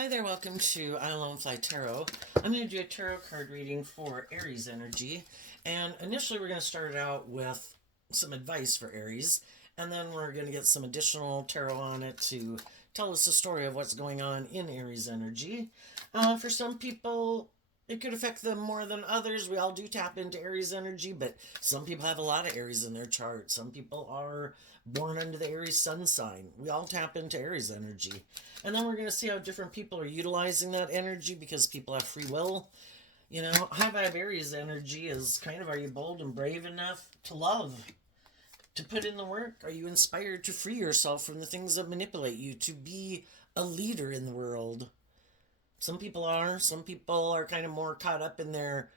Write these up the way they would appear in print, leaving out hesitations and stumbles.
Hi there, welcome to I Alone Fly Tarot. I'm going to do a tarot card reading for Aries energy. And initially, we're going to start out with some advice for Aries, and then we're going to get some additional tarot on it to tell us the story of what's going on in Aries energy. For some people, it could affect them more than others. We all do tap into Aries energy, but some people have a lot of Aries in their chart. Some people are born under the Aries sun sign. We all tap into Aries energy. And then we're going to see how different people are utilizing that energy because people have free will. You know, high vibe Aries energy is kind of, are you bold and brave enough to love? To put in the work? Are you inspired to free yourself from the things that manipulate you? To be a leader in the world? Some people are. Some people are kind of more caught up in their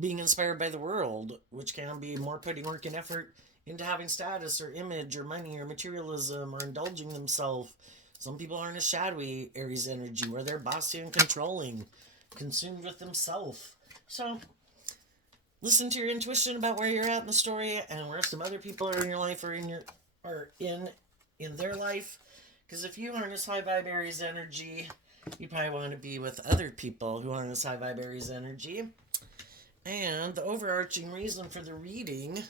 being inspired by the world, which can be more putting work and effort into having status or image or money or materialism or indulging themselves. Some people are in a shadowy Aries energy where they're bossy and controlling, consumed with themselves. So listen to your intuition about where you're at in the story and where some other people are in your life or in their life. Because if you harness high vibe Aries energy, you probably want to be with other people who harness high vibe Aries energy. And the overarching reason for the reading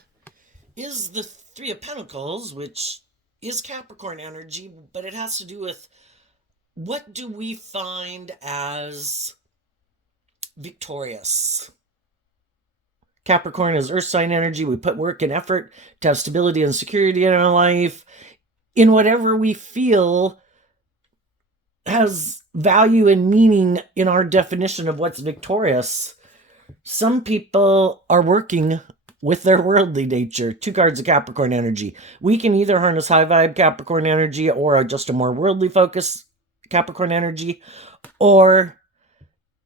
is the Three of Pentacles, which is Capricorn energy, but it has to do with what do we find as victorious. Capricorn is earth sign energy. We put work and effort to have stability and security in our life in whatever we feel has value and meaning in our definition of what's victorious. Some people are working with their worldly nature. Two cards of Capricorn energy. We can either harness high vibe Capricorn energy or just a more worldly focus Capricorn energy, or,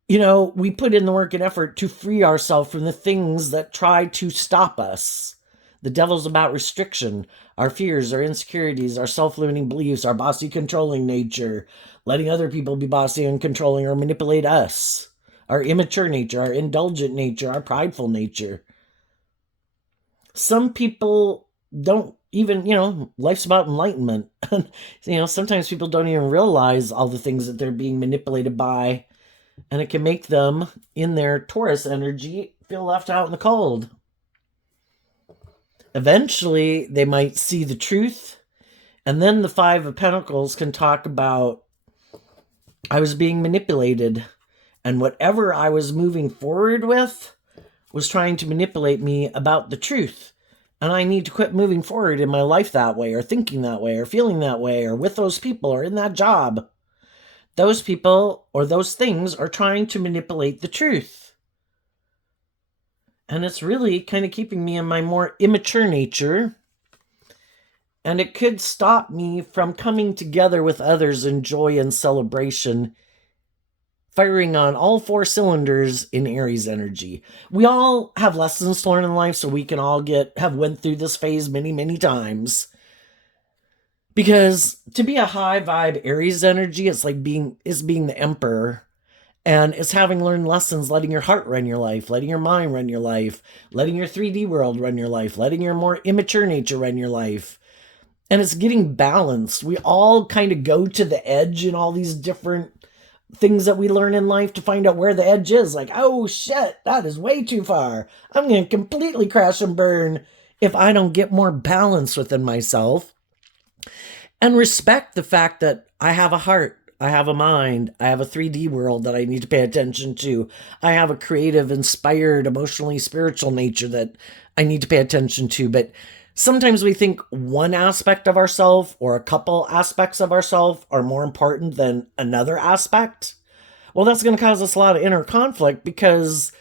you know, we put in the work and effort to free ourselves from the things that try to stop us. The devil's about restriction, our fears, our insecurities, our self-limiting beliefs, our bossy controlling nature, letting other people be bossy and controlling or manipulate us, our immature nature, our indulgent nature, our prideful nature. Some people don't even, life's about enlightenment. Sometimes people don't even realize all the things that they're being manipulated by, and it can make them, in their Taurus energy, feel left out in the cold. Eventually, they might see the truth, and then the Five of Pentacles can talk about, I was being manipulated, and whatever I was moving forward with was trying to manipulate me about the truth. And I need to quit moving forward in my life that way, or thinking that way, or feeling that way, or with those people, or in that job. Those people or those things are trying to manipulate the truth. And it's really kind of keeping me in my more immature nature. And it could stop me from coming together with others in joy and celebration, firing on all four cylinders in Aries energy. We all have lessons to learn in life, so we can all have went through this phase many, many times. Because to be a high vibe Aries energy, it's like being the emperor. And it's having learned lessons, letting your heart run your life, letting your mind run your life, letting your 3D world run your life, letting your more immature nature run your life. And it's getting balanced. We all kind of go to the edge in all these different things that we learn in life to find out where the edge is. Like, oh shit, that is way too far. I'm going to completely crash and burn if I don't get more balance within myself. And respect the fact that I have a heart, I have a mind, I have a 3D world that I need to pay attention to. I have a creative, inspired, emotionally spiritual nature that I need to pay attention to. But sometimes we think one aspect of ourselves or a couple aspects of ourselves are more important than another aspect. Well, that's going to cause us a lot of inner conflict because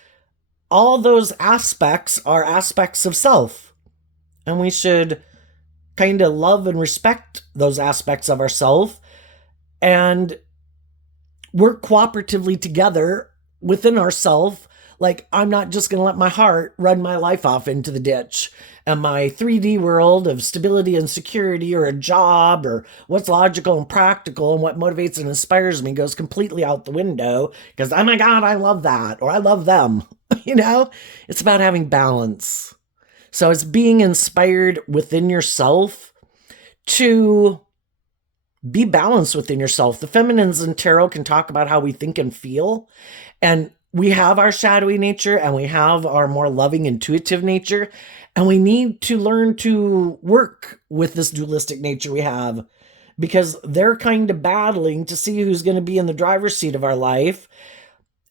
all those aspects are aspects of self. And we should kind of love and respect those aspects of ourselves and work cooperatively together within ourselves. Like, I'm not just going to let my heart run my life off into the ditch, and my 3D world of stability and security or a job or what's logical and practical and what motivates and inspires me goes completely out the window because, oh my God, I love that, or I love them. It's about having balance. So it's being inspired within yourself to be balanced within yourself. The feminines in tarot can talk about how we think and feel. And we have our shadowy nature and we have our more loving, intuitive nature. And we need to learn to work with this dualistic nature we have, because they're kind of battling to see who's going to be in the driver's seat of our life.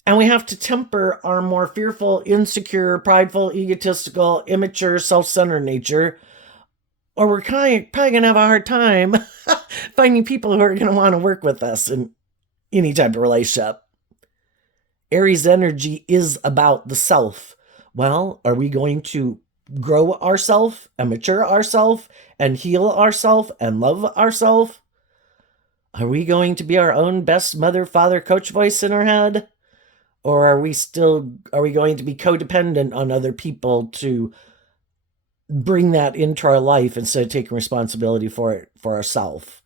And we have to temper our more fearful, insecure, prideful, egotistical, immature, self-centered nature, or we're probably going to have a hard time finding people who are going to want to work with us in any type of relationship. Aries energy is about the self. Well, are we going to grow ourselves and mature ourselves and heal ourselves and love ourselves? Are we going to be our own best mother, father, coach voice in our head? Or are we going to be codependent on other people to bring that into our life instead of taking responsibility for it for ourselves?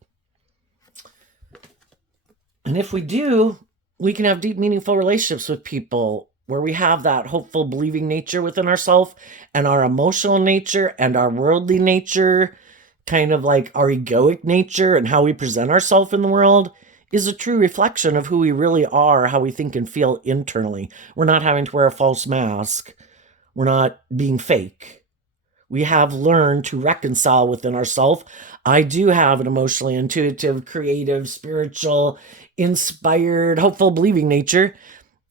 And if we do, we can have deep, meaningful relationships with people where we have that hopeful, believing nature within ourselves, and our emotional nature and our worldly nature, kind of like our egoic nature and how we present ourselves in the world, is a true reflection of who we really are, how we think and feel internally. We're not having to wear a false mask. We're not being fake. We have learned to reconcile within ourselves. I do have an emotionally intuitive, creative, spiritual, inspired, hopeful, believing nature.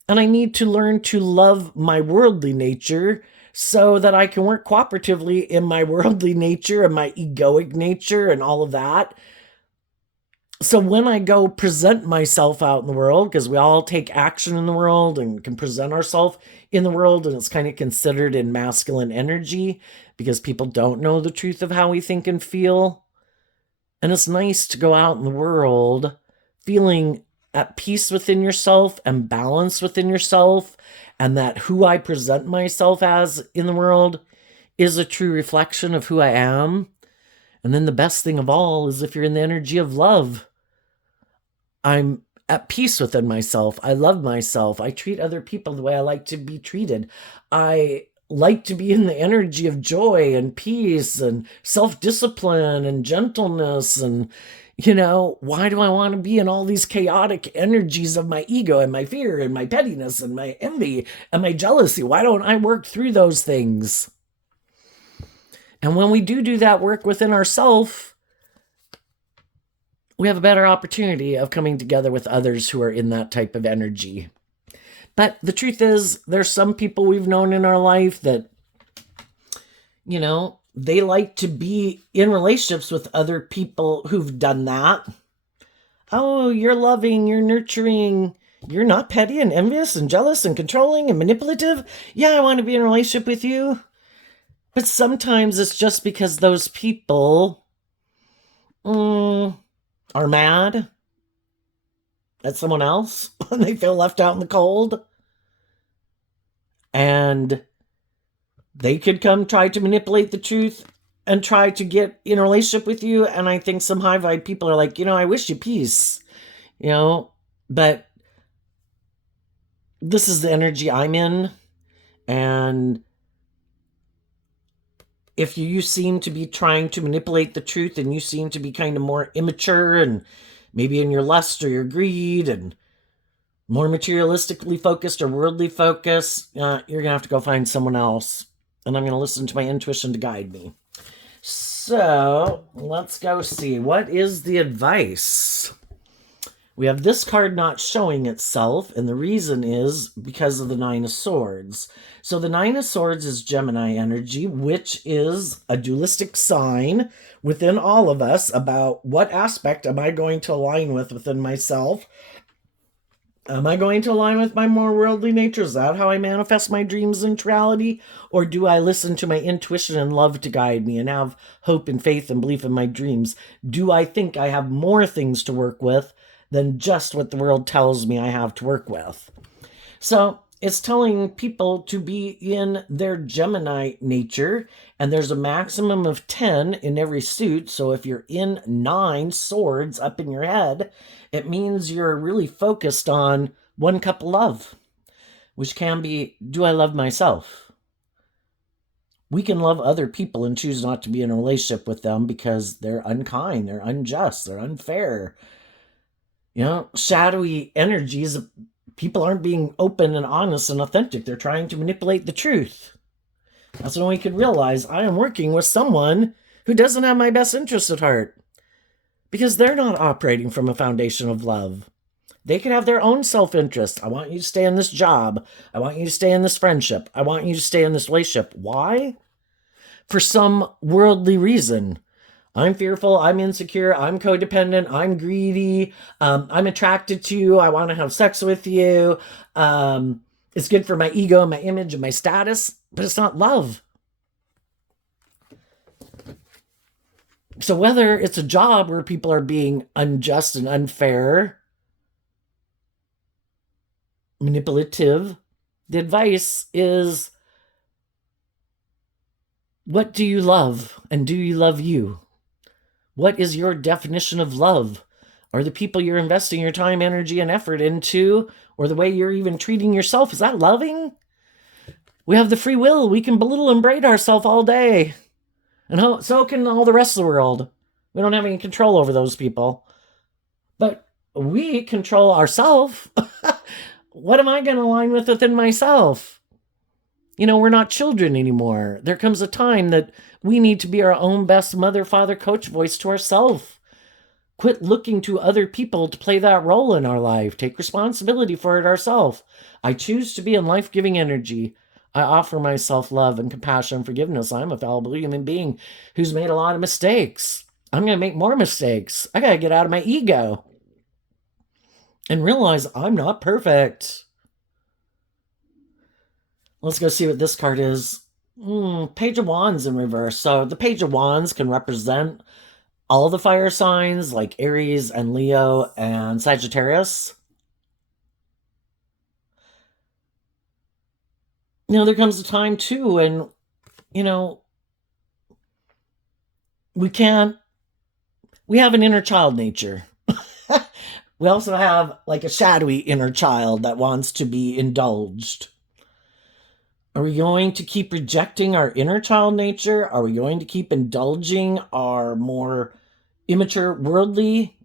And I need to learn to love my worldly nature so that I can work cooperatively in my worldly nature and my egoic nature and all of that. So when I go present myself out in the world, because we all take action in the world and can present ourselves in the world, and it's kind of considered in masculine energy because people don't know the truth of how we think and feel. And it's nice to go out in the world feeling at peace within yourself and balance within yourself, and that who I present myself as in the world is a true reflection of who I am. And then the best thing of all is if you're in the energy of love. I'm at peace within myself. I love myself. I treat other people the way I like to be treated. I like to be in the energy of joy and peace and self-discipline and gentleness. And, why do I want to be in all these chaotic energies of my ego and my fear and my pettiness and my envy and my jealousy? Why don't I work through those things? And when we do that work within ourselves, we have a better opportunity of coming together with others who are in that type of energy. But the truth is, there's some people we've known in our life that, they like to be in relationships with other people who've done that. Oh, you're loving, you're nurturing, you're not petty and envious and jealous and controlling and manipulative. Yeah, I want to be in a relationship with you. But sometimes it's just because those people are mad at someone else and they feel left out in the cold. And they could come try to manipulate the truth and try to get in a relationship with you. And I think some high vibe people are like, I wish you peace, but this is the energy I'm in. And if you seem to be trying to manipulate the truth and you seem to be kind of more immature and maybe in your lust or your greed and more materialistically focused or worldly focused, you're going to have to go find someone else. And I'm going to listen to my intuition to guide me. So let's go see. What is the advice? We have this card not showing itself, and the reason is because of the Nine of Swords. So the Nine of Swords is Gemini energy, which is a dualistic sign within all of us about what aspect am I going to align with within myself. Am I going to align with my more worldly nature? Is that how I manifest my dreams into reality? Or do I listen to my intuition and love to guide me and have hope and faith and belief in my dreams? Do I think I have more things to work with than just what the world tells me I have to work with? So it's telling people to be in their Gemini nature, and there's a maximum of 10 in every suit. So if you're in 9 swords up in your head, it means you're really focused on one cup of love, which can be, do I love myself? We can love other people and choose not to be in a relationship with them because they're unkind, they're unjust, they're unfair. Shadowy energies, people aren't being open and honest and authentic. They're trying to manipulate the truth. That's when we can realize I am working with someone who doesn't have my best interest at heart because they're not operating from a foundation of love. They could have their own self-interest. I want you to stay in this job. I want you to stay in this friendship. I want you to stay in this relationship. Why? For some worldly reason. I'm fearful, I'm insecure, I'm codependent, I'm greedy, I'm attracted to you, I want to have sex with you. It's good for my ego and my image and my status, but it's not love. So whether it's a job where people are being unjust and unfair, manipulative, the advice is, what do you love, and do you love you? What is your definition of love? Are the people you're investing your time, energy, and effort into, or the way you're even treating yourself, is that loving? We have the free will. We can belittle and berate ourselves all day. And so can all the rest of the world. We don't have any control over those people. But we control ourselves. What am I going to align with within myself? We're not children anymore. There comes a time that we need to be our own best mother, father, coach voice to ourselves. Quit looking to other people to play that role in our life. Take responsibility for it ourselves. I choose to be in life-giving energy. I offer myself love and compassion and forgiveness. I'm a fallible human being who's made a lot of mistakes. I'm going to make more mistakes. I got to get out of my ego and realize I'm not perfect. Let's go see what this card is. Page of Wands in reverse. So the Page of Wands can represent all the fire signs like Aries and Leo and Sagittarius. There comes a time too when, we have an inner child nature. We also have like a shadowy inner child that wants to be indulged. Are we going to keep rejecting our inner child nature? Are we going to keep indulging our more immature worldly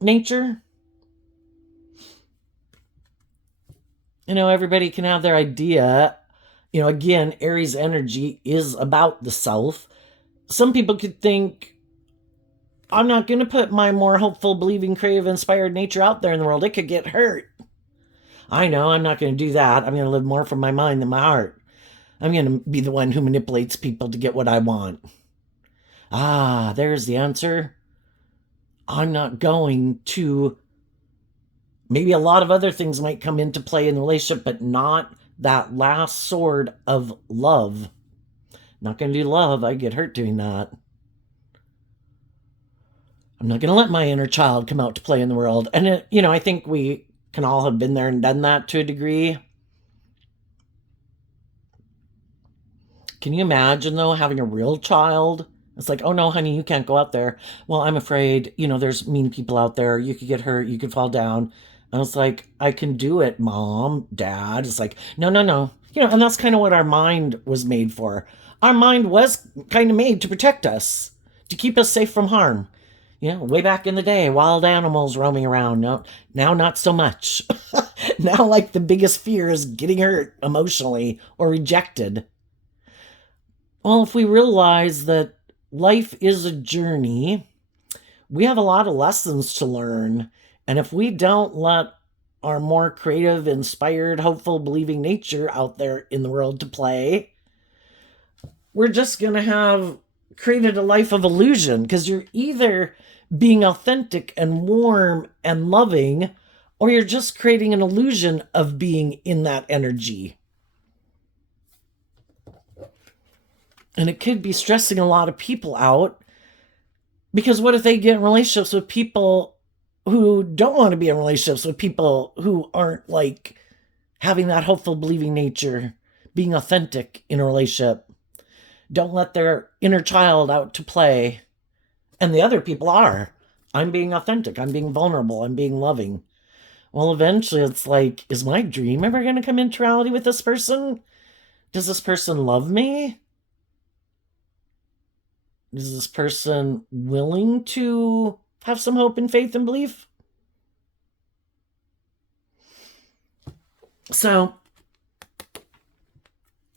nature? Everybody can have their idea. Again, Aries energy is about the self. Some people could think, I'm not going to put my more hopeful, believing, creative, inspired nature out there in the world. It could get hurt. I know, I'm not going to do that. I'm going to live more from my mind than my heart. I'm going to be the one who manipulates people to get what I want. There's the answer. I'm not going to. Maybe a lot of other things might come into play in the relationship, but not that last sword of love. Not going to do love. I get hurt doing that. I'm not going to let my inner child come out to play in the world. And, I think we can all have been there and done that to a degree. Can you imagine, though, having a real child? It's like, oh, no, honey, you can't go out there. Well, I'm afraid, there's mean people out there. You could get hurt. You could fall down. And it's like, I can do it, Mom, Dad. It's like, no. And that's kind of what our mind was made for. Our mind was kind of made to protect us, to keep us safe from harm. Way back in the day, wild animals roaming around. No, now not so much. Now, like, the biggest fear is getting hurt emotionally or rejected. Well, if we realize that life is a journey, we have a lot of lessons to learn. And if we don't let our more creative, inspired, hopeful, believing nature out there in the world to play, we're just going to have created a life of illusion, because you're either being authentic and warm and loving, or you're just creating an illusion of being in that energy. And it could be stressing a lot of people out, because what if they get in relationships with people who don't want to be in relationships with people who aren't like having that hopeful, believing nature, being authentic in a relationship, don't let their inner child out to play. And the other people are. I'm being authentic. I'm being vulnerable. I'm being loving. Well, eventually it's like, is my dream ever going to come into reality with this person? Does this person love me? Is this person willing to have some hope and faith and belief? So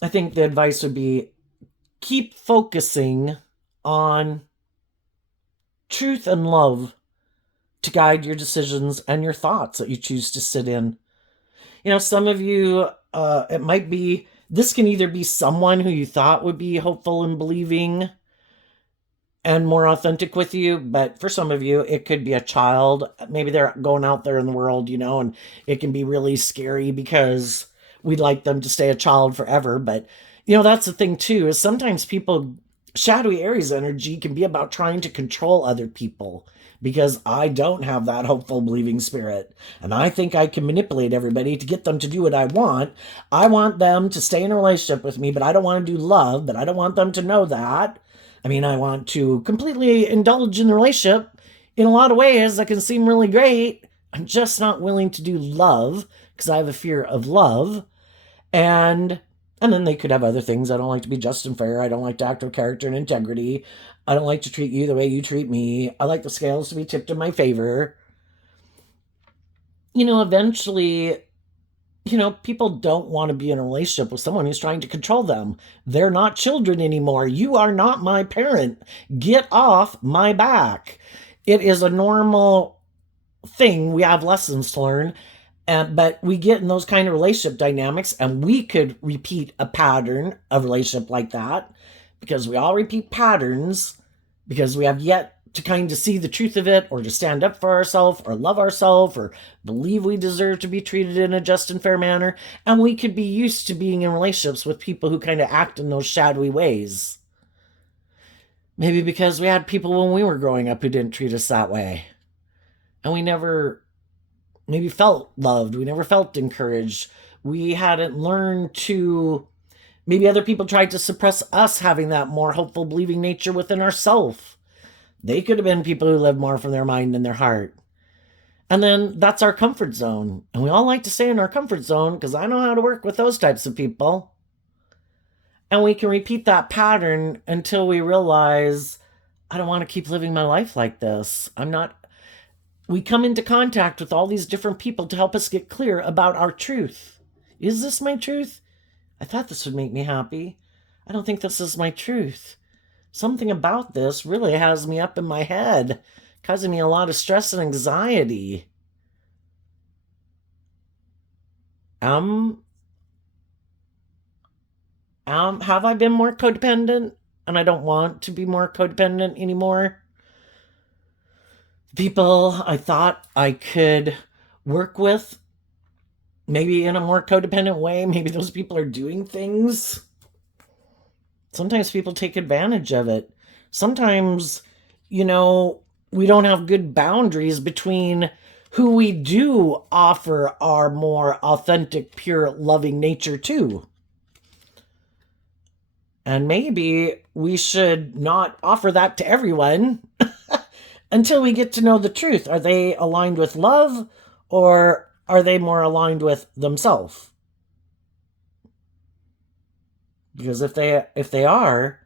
I think the advice would be keep focusing on truth and love to guide your decisions and your thoughts that you choose to sit in. Some of you, it might be, this can either be someone who you thought would be hopeful and believing and more authentic with you, but for some of you, it could be a child. Maybe they're going out there in the world, and it can be really scary because we'd like them to stay a child forever. But, that's the thing too, is sometimes people, shadowy Aries energy can be about trying to control other people because I don't have that hopeful, believing spirit. And I think I can manipulate everybody to get them to do what I want. I want them to stay in a relationship with me, but I don't want to do love, but I don't want them to know that. I want to completely indulge in the relationship in a lot of ways that can seem really great. I'm just not willing to do love because I have a fear of love. And then they could have other things. I don't like to be just and fair. I don't like to act with character and integrity. I don't like to treat you the way you treat me. I like the scales to be tipped in my favor. Eventually, people don't want to be in a relationship with someone who's trying to control them. They're not children anymore. You are not my parent. Get off my back. It is a normal thing. We have lessons to learn. But we get in those kind of relationship dynamics, and we could repeat a pattern of relationship like that because we all repeat patterns because we have yet to kind of see the truth of it, or to stand up for ourselves, or love ourselves, or believe we deserve to be treated in a just and fair manner. And we could be used to being in relationships with people who kind of act in those shadowy ways. Maybe because we had people when we were growing up who didn't treat us that way. And we never maybe felt loved. We never felt encouraged. We hadn't learned to, maybe other people tried to suppress us having that more hopeful, believing nature within ourselves. They could have been people who lived more from their mind and their heart. And then that's our comfort zone. And we all like to stay in our comfort zone because I know how to work with those types of people. And we can repeat that pattern until we realize, I don't want to keep living my life like this. We come into contact with all these different people to help us get clear about our truth. Is this my truth? I thought this would make me happy. I don't think this is my truth. Something about this really has me up in my head, causing me a lot of stress and anxiety. Have I been more codependent? And I don't want to be more codependent anymore. People I thought I could work with, maybe in a more codependent way, maybe those people are doing things. Sometimes people take advantage of it. Sometimes, we don't have good boundaries between who we do offer our more authentic, pure, loving nature to. And maybe we should not offer that to everyone until we get to know the truth. Are they aligned with love, or are they more aligned with themselves? Because if they are,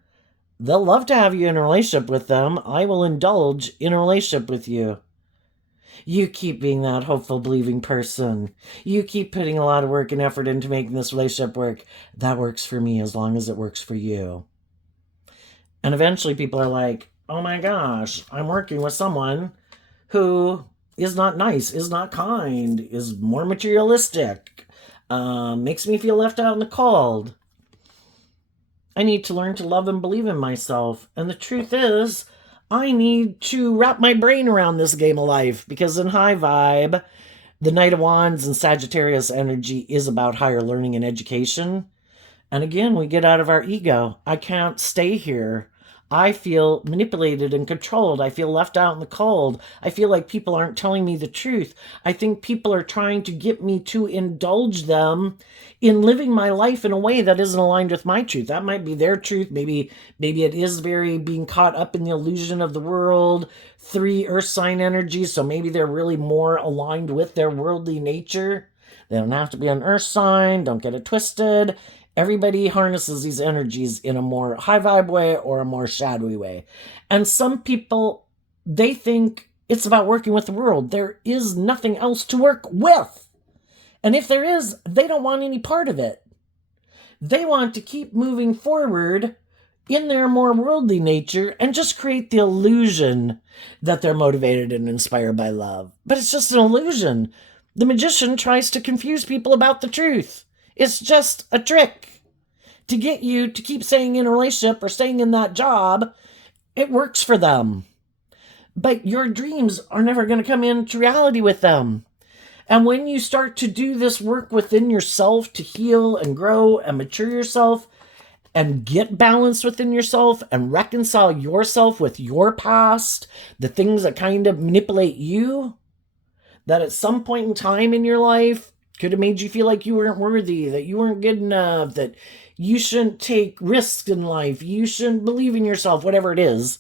they'll love to have you in a relationship with them. I will indulge in a relationship with you. You keep being that hopeful, believing person. You keep putting a lot of work and effort into making this relationship work. That works for me as long as it works for you. And eventually people are like, oh my gosh, I'm working with someone who is not nice, is not kind, is more materialistic, makes me feel left out in the cold. I need to learn to love and believe in myself. And the truth is, I need to wrap my brain around this game of life, because in high vibe, the Knight of Wands and Sagittarius energy is about higher learning and education. And again, we get out of our ego. I can't stay here. I feel manipulated and controlled. I feel left out in the cold. I feel like people aren't telling me the truth. I think people are trying to get me to indulge them in living my life in a way that isn't aligned with my truth. That might be their truth. Maybe it is very being caught up in the illusion of the world. 3 earth sign energies, so maybe they're really more aligned with their worldly nature. They don't have to be an earth sign. Don't get it twisted. Everybody harnesses these energies in a more high vibe way or a more shadowy way. And some people, they think it's about working with the world. There is nothing else to work with. And if there is, they don't want any part of it. They want to keep moving forward in their more worldly nature and just create the illusion that they're motivated and inspired by love. But it's just an illusion. The magician tries to confuse people about the truth. It's just a trick to get you to keep staying in a relationship or staying in that job. It works for them. But your dreams are never going to come into reality with them. And when you start to do this work within yourself to heal and grow and mature yourself and get balanced within yourself and reconcile yourself with your past, the things that kind of manipulate you, that at some point in time in your life could have made you feel like you weren't worthy, that you weren't good enough, that you shouldn't take risks in life, you shouldn't believe in yourself, whatever it is.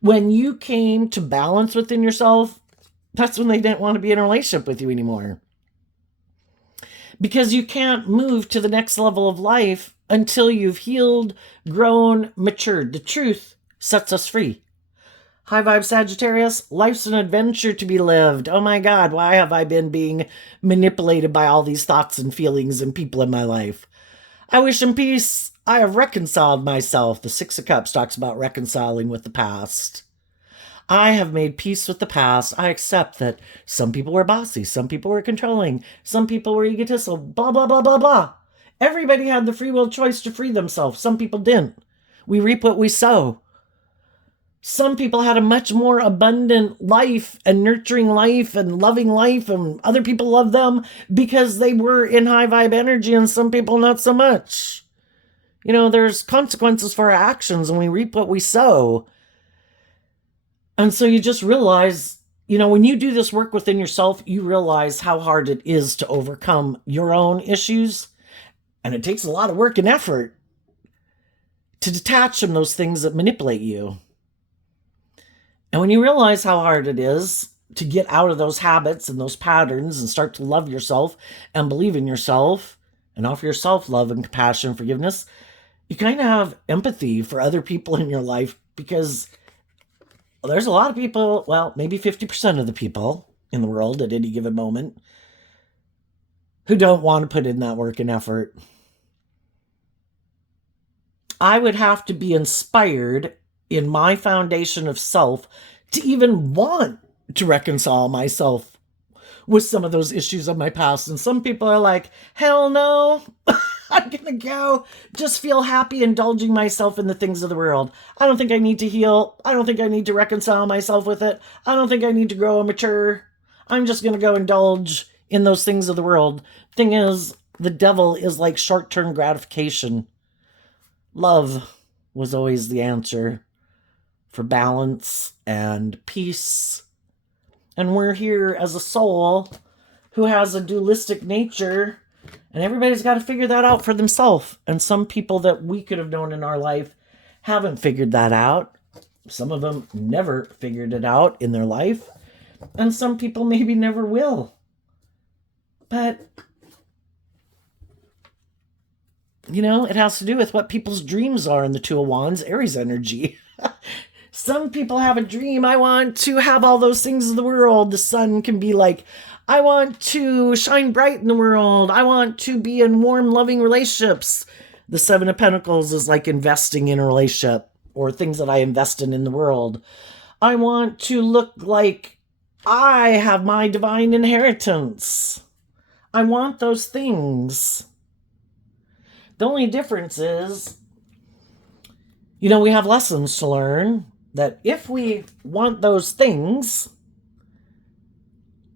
When you came to balance within yourself, that's when they didn't want to be in a relationship with you anymore. Because you can't move to the next level of life until you've healed, grown, matured. The truth sets us free. High vibe Sagittarius, life's an adventure to be lived. Oh my God, why have I been being manipulated by all these thoughts and feelings and people in my life? I wish in peace. I have reconciled myself. The Six of Cups talks about reconciling with the past. I have made peace with the past. I accept that some people were bossy, some people were controlling, some people were egotistical, blah, blah, blah, blah, blah. Everybody had the free will choice to free themselves. Some people didn't. We reap what we sow. Some people had a much more abundant life and nurturing life and loving life, and other people loved them because they were in high vibe energy, and some people not so much. You know, there's consequences for our actions, and we reap what we sow. And so you just realize, you know, when you do this work within yourself, you realize how hard it is to overcome your own issues. And it takes a lot of work and effort to detach from those things that manipulate you. And when you realize how hard it is to get out of those habits and those patterns and start to love yourself and believe in yourself and offer yourself love and compassion and forgiveness, you kind of have empathy for other people in your life, because there's a lot of people, well, maybe 50% of the people in the world at any given moment, who don't want to put in that work and effort. I would have to be inspired in my foundation of self to even want to reconcile myself with some of those issues of my past. And some people are like, hell no, I'm going to go just feel happy indulging myself in the things of the world. I don't think I need to heal. I don't think I need to reconcile myself with it. I don't think I need to grow and mature. I'm just going to go indulge in those things of the world. Thing is, the devil is like short-term gratification. Love was always the answer for balance and peace. And we're here as a soul who has a dualistic nature, and everybody's got to figure that out for themselves. And some people that we could have known in our life haven't figured that out. Some of them never figured it out in their life, and some people maybe never will. But, you know, it has to do with what people's dreams are in the Two of Wands, Aries energy. Some people have a dream. I want to have all those things in the world. The sun can be like, I want to shine bright in the world. I want to be in warm, loving relationships. The Seven of Pentacles is like investing in a relationship or things that I invest in the world. I want to look like I have my divine inheritance. I want those things. The only difference is, you know, we have lessons to learn that if we want those things,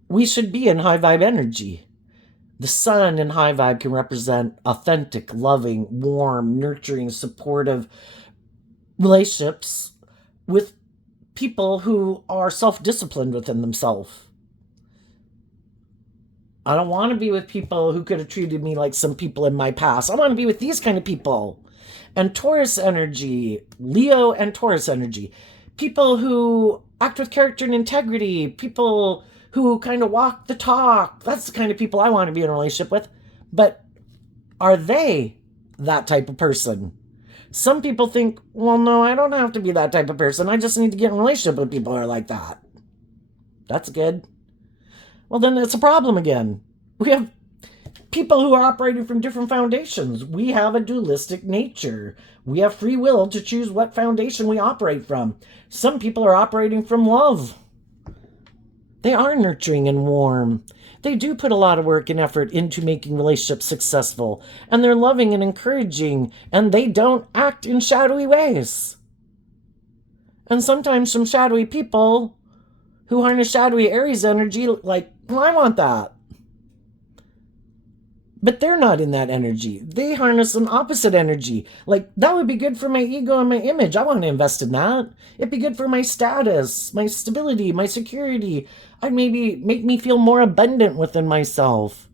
we should be in high vibe energy. The sun in high vibe can represent authentic, loving, warm, nurturing, supportive relationships with people who are self-disciplined within themselves. I don't want to be with people who could have treated me like some people in my past. I want to be with these kind of people. And Taurus energy, Leo and Taurus energy, people who act with character and integrity, people who kind of walk the talk. That's the kind of people I want to be in a relationship with. But are they that type of person. Some people think, well, no, I don't have to be that type of person. I just need to get in a relationship with people who are like that. That's good. Well, then it's a problem again. We have people who are operating from different foundations. We have a dualistic nature. We have free will to choose what foundation we operate from. Some people are operating from love. They are nurturing and warm. They do put a lot of work and effort into making relationships successful, and they're loving and encouraging, and they don't act in shadowy ways. And sometimes some shadowy people who harness shadowy Aries energy, like, well, I want that. But they're not in that energy. They harness an opposite energy. Like, that would be good for my ego and my image. I want to invest in that. It'd be good for my status, my stability, my security. I'd maybe make me feel more abundant within myself.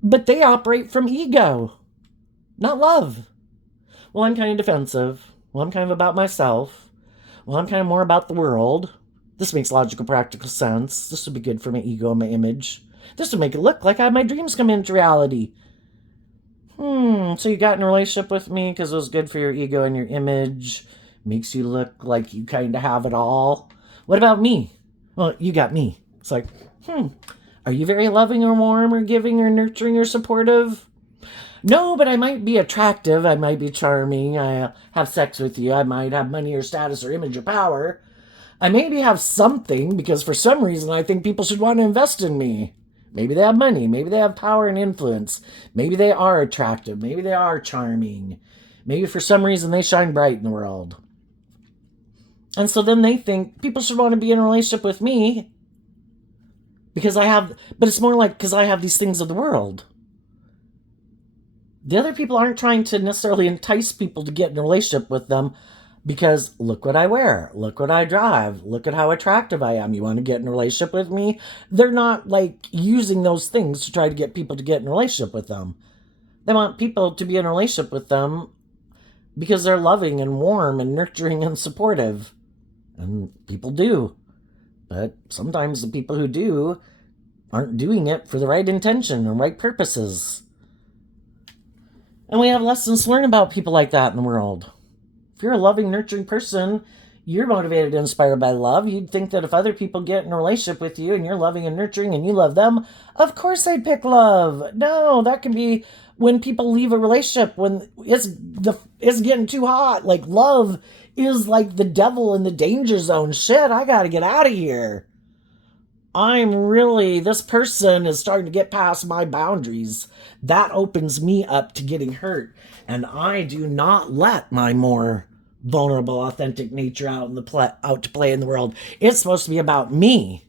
But they operate from ego, not love. Well, I'm kind of defensive. Well, I'm kind of about myself. Well, I'm kind of more about the world. This makes logical, practical sense. This would be good for my ego and my image. This would make it look like I had my dreams come into reality. So you got in a relationship with me because it was good for your ego and your image. Makes you look like you kind of have it all. What about me? Well, you got me. It's like, are you very loving or warm or giving or nurturing or supportive? No, but I might be attractive. I might be charming. I have sex with you. I might have money or status or image or power. I maybe have something because for some reason I think people should want to invest in me. Maybe they have money. Maybe they have power and influence. Maybe they are attractive. Maybe they are charming. Maybe for some reason they shine bright in the world. And so then they think people should want to be in a relationship with me because but it's more like because I have these things of the world. The other people aren't trying to necessarily entice people to get in a relationship with them because look what I wear, look what I drive, look at how attractive I am. You want to get in a relationship with me? They're not like using those things to try to get people to get in a relationship with them. They want people to be in a relationship with them because they're loving and warm and nurturing and supportive. And people do. But sometimes the people who do aren't doing it for the right intention and right purposes. And we have lessons to learn about people like that in the world. If you're a loving, nurturing person, you're motivated and inspired by love. You'd think that if other people get in a relationship with you and you're loving and nurturing and you love them, of course they'd pick love. No, that can be when people leave a relationship, when it's getting too hot. Like, love is like the devil in the danger zone. Shit, I gotta get out of here. This person is starting to get past my boundaries. That opens me up to getting hurt. And I do not let my more vulnerable, authentic nature out to play in the world. It's supposed to be about me.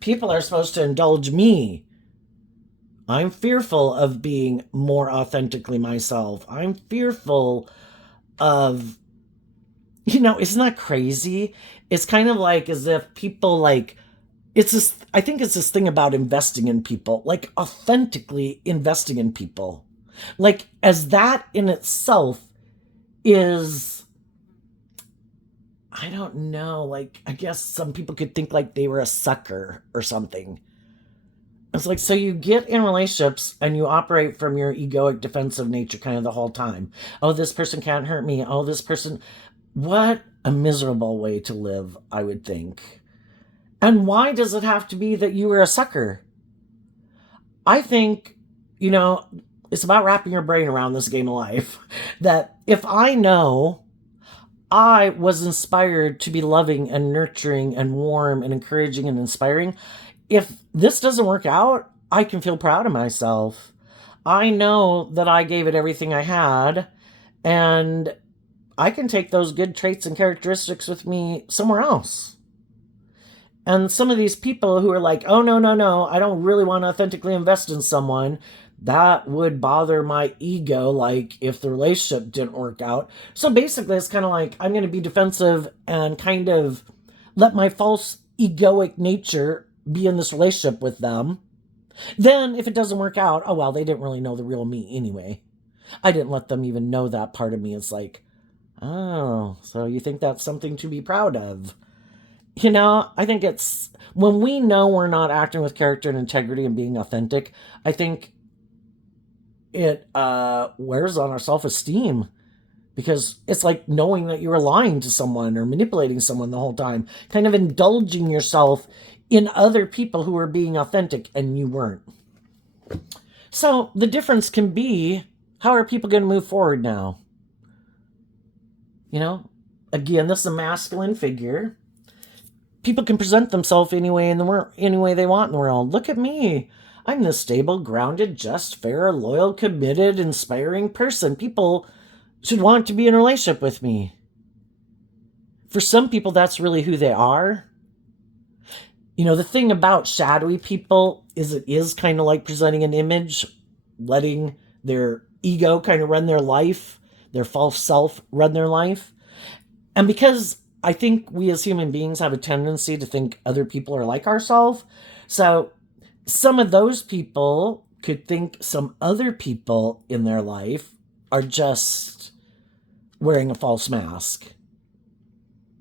People are supposed to indulge me. I'm fearful of being more authentically myself. I'm fearful of, isn't that crazy? It's kind of like as if people I think it's this thing about investing in people, like authentically investing in people. Like, as that in itself is, I don't know, like, I guess some people could think like they were a sucker or something. It's like, so you get in relationships and you operate from your egoic defensive nature kind of the whole time. Oh, this person can't hurt me. Oh, this person. What a miserable way to live, I would think. And why does it have to be that you were a sucker? I think, it's about wrapping your brain around this game of life. That if I know I was inspired to be loving and nurturing and warm and encouraging and inspiring, if this doesn't work out, I can feel proud of myself. I know that I gave it everything I had, and I can take those good traits and characteristics with me somewhere else. And some of these people who are like, oh, no, I don't really want to authentically invest in someone, that would bother my ego, like if the relationship didn't work out. So basically, it's kind of like I'm going to be defensive and kind of let my false egoic nature be in this relationship with them. Then if it doesn't work out, oh, well, they didn't really know the real me anyway. I didn't let them even know that part of me. It's like, oh, so you think that's something to be proud of? I think it's when we know we're not acting with character and integrity and being authentic, I think it wears on our self-esteem, because it's like knowing that you were lying to someone or manipulating someone the whole time, kind of indulging yourself in other people who were being authentic and you weren't. So the difference can be, how are people going to move forward now? Again, this is a masculine figure. People can present themselves any way any way they want in the world. Look at me. I'm the stable, grounded, just, fair, loyal, committed, inspiring person. People should want to be in a relationship with me. For some people, that's really who they are. The thing about shadowy people is it is kind of like presenting an image, letting their ego kind of run their life, their false self run their life. And because I think we as human beings have a tendency to think other people are like ourselves, so some of those people could think some other people in their life are just wearing a false mask.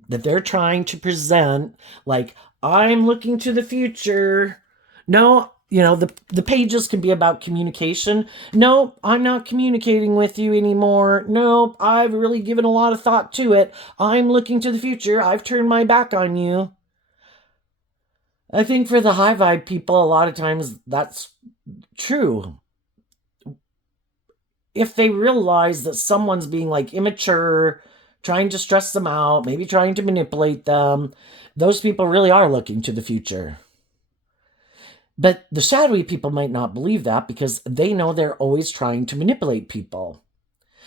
That they're trying to present like, I'm looking to the future. No, the pages can be about communication. No, I'm not communicating with you anymore. No, I've really given a lot of thought to it. I'm looking to the future. I've turned my back on you. I think for the high vibe people, a lot of times that's true. If they realize that someone's being like immature, trying to stress them out, maybe trying to manipulate them, those people really are looking to the future. But the shadowy people might not believe that because they know they're always trying to manipulate people.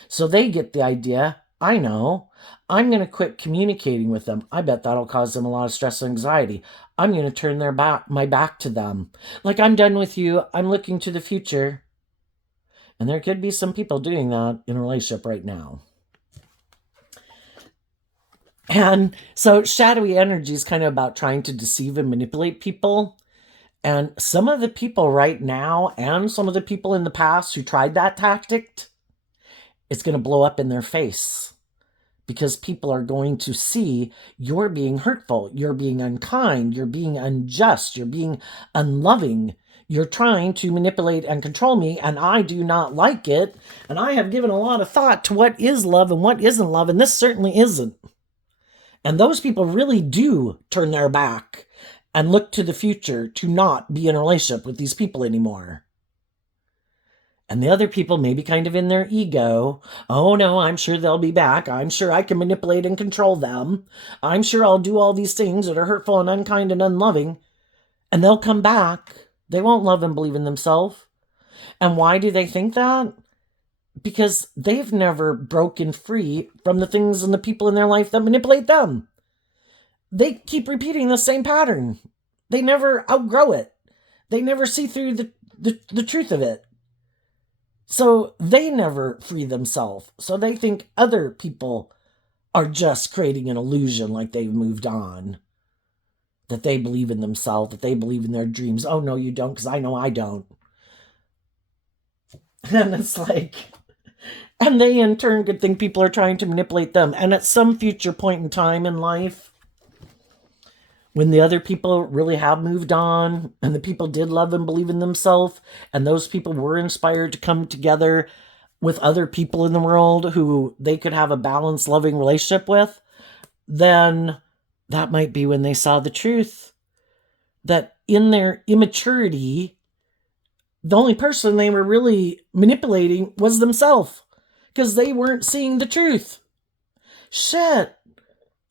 So they get the idea, I know, I'm going to quit communicating with them. I bet that'll cause them a lot of stress and anxiety. I'm going to turn my back to them. Like, I'm done with you. I'm looking to the future. And there could be some people doing that in a relationship right now. And so shadowy energy is kind of about trying to deceive and manipulate people. And some of the people right now and some of the people in the past who tried that tactic, it's going to blow up in their face. Because people are going to see you're being hurtful, you're being unkind, you're being unjust, you're being unloving. You're trying to manipulate and control me, and I do not like it. And I have given a lot of thought to what is love and what isn't love, and this certainly isn't. And those people really do turn their back and look to the future to not be in a relationship with these people anymore. And the other people may be kind of in their ego. Oh no, I'm sure they'll be back. I'm sure I can manipulate and control them. I'm sure I'll do all these things that are hurtful and unkind and unloving. And they'll come back. They won't love and believe in themselves. And why do they think that? Because they've never broken free from the things and the people in their life that manipulate them. They keep repeating the same pattern. They never outgrow it. They never see through the truth of it. So they never free themselves. So they think other people are just creating an illusion like they've moved on. That they believe in themselves, that they believe in their dreams. Oh, no, you don't, because I know I don't. And it's like, and they in turn could think people are trying to manipulate them. And at some future point in time in life, when the other people really have moved on and the people did love and believe in themselves and those people were inspired to come together with other people in the world who they could have a balanced, loving relationship with, then that might be when they saw the truth. That in their immaturity, the only person they were really manipulating was themselves because they weren't seeing the truth. Shit.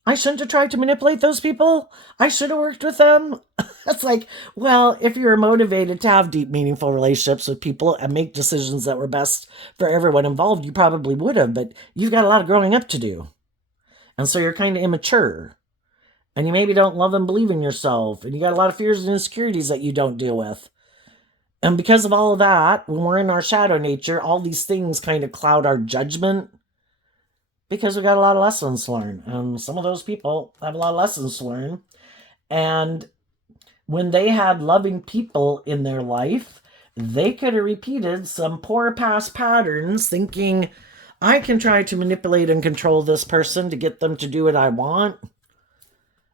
I shouldn't have tried to manipulate those people. I should have worked with them. It's like, well, if you were motivated to have deep, meaningful relationships with people and make decisions that were best for everyone involved, you probably would have, but you've got a lot of growing up to do. And so you're kind of immature. And you maybe don't love and believe in yourself. And you got a lot of fears and insecurities that you don't deal with. And because of all of that, when we're in our shadow nature, all these things kind of cloud our judgment. Because we got a lot of lessons to learn. And some of those people have a lot of lessons to learn. And when they had loving people in their life, they could have repeated some poor past patterns, thinking, I can try to manipulate and control this person to get them to do what I want.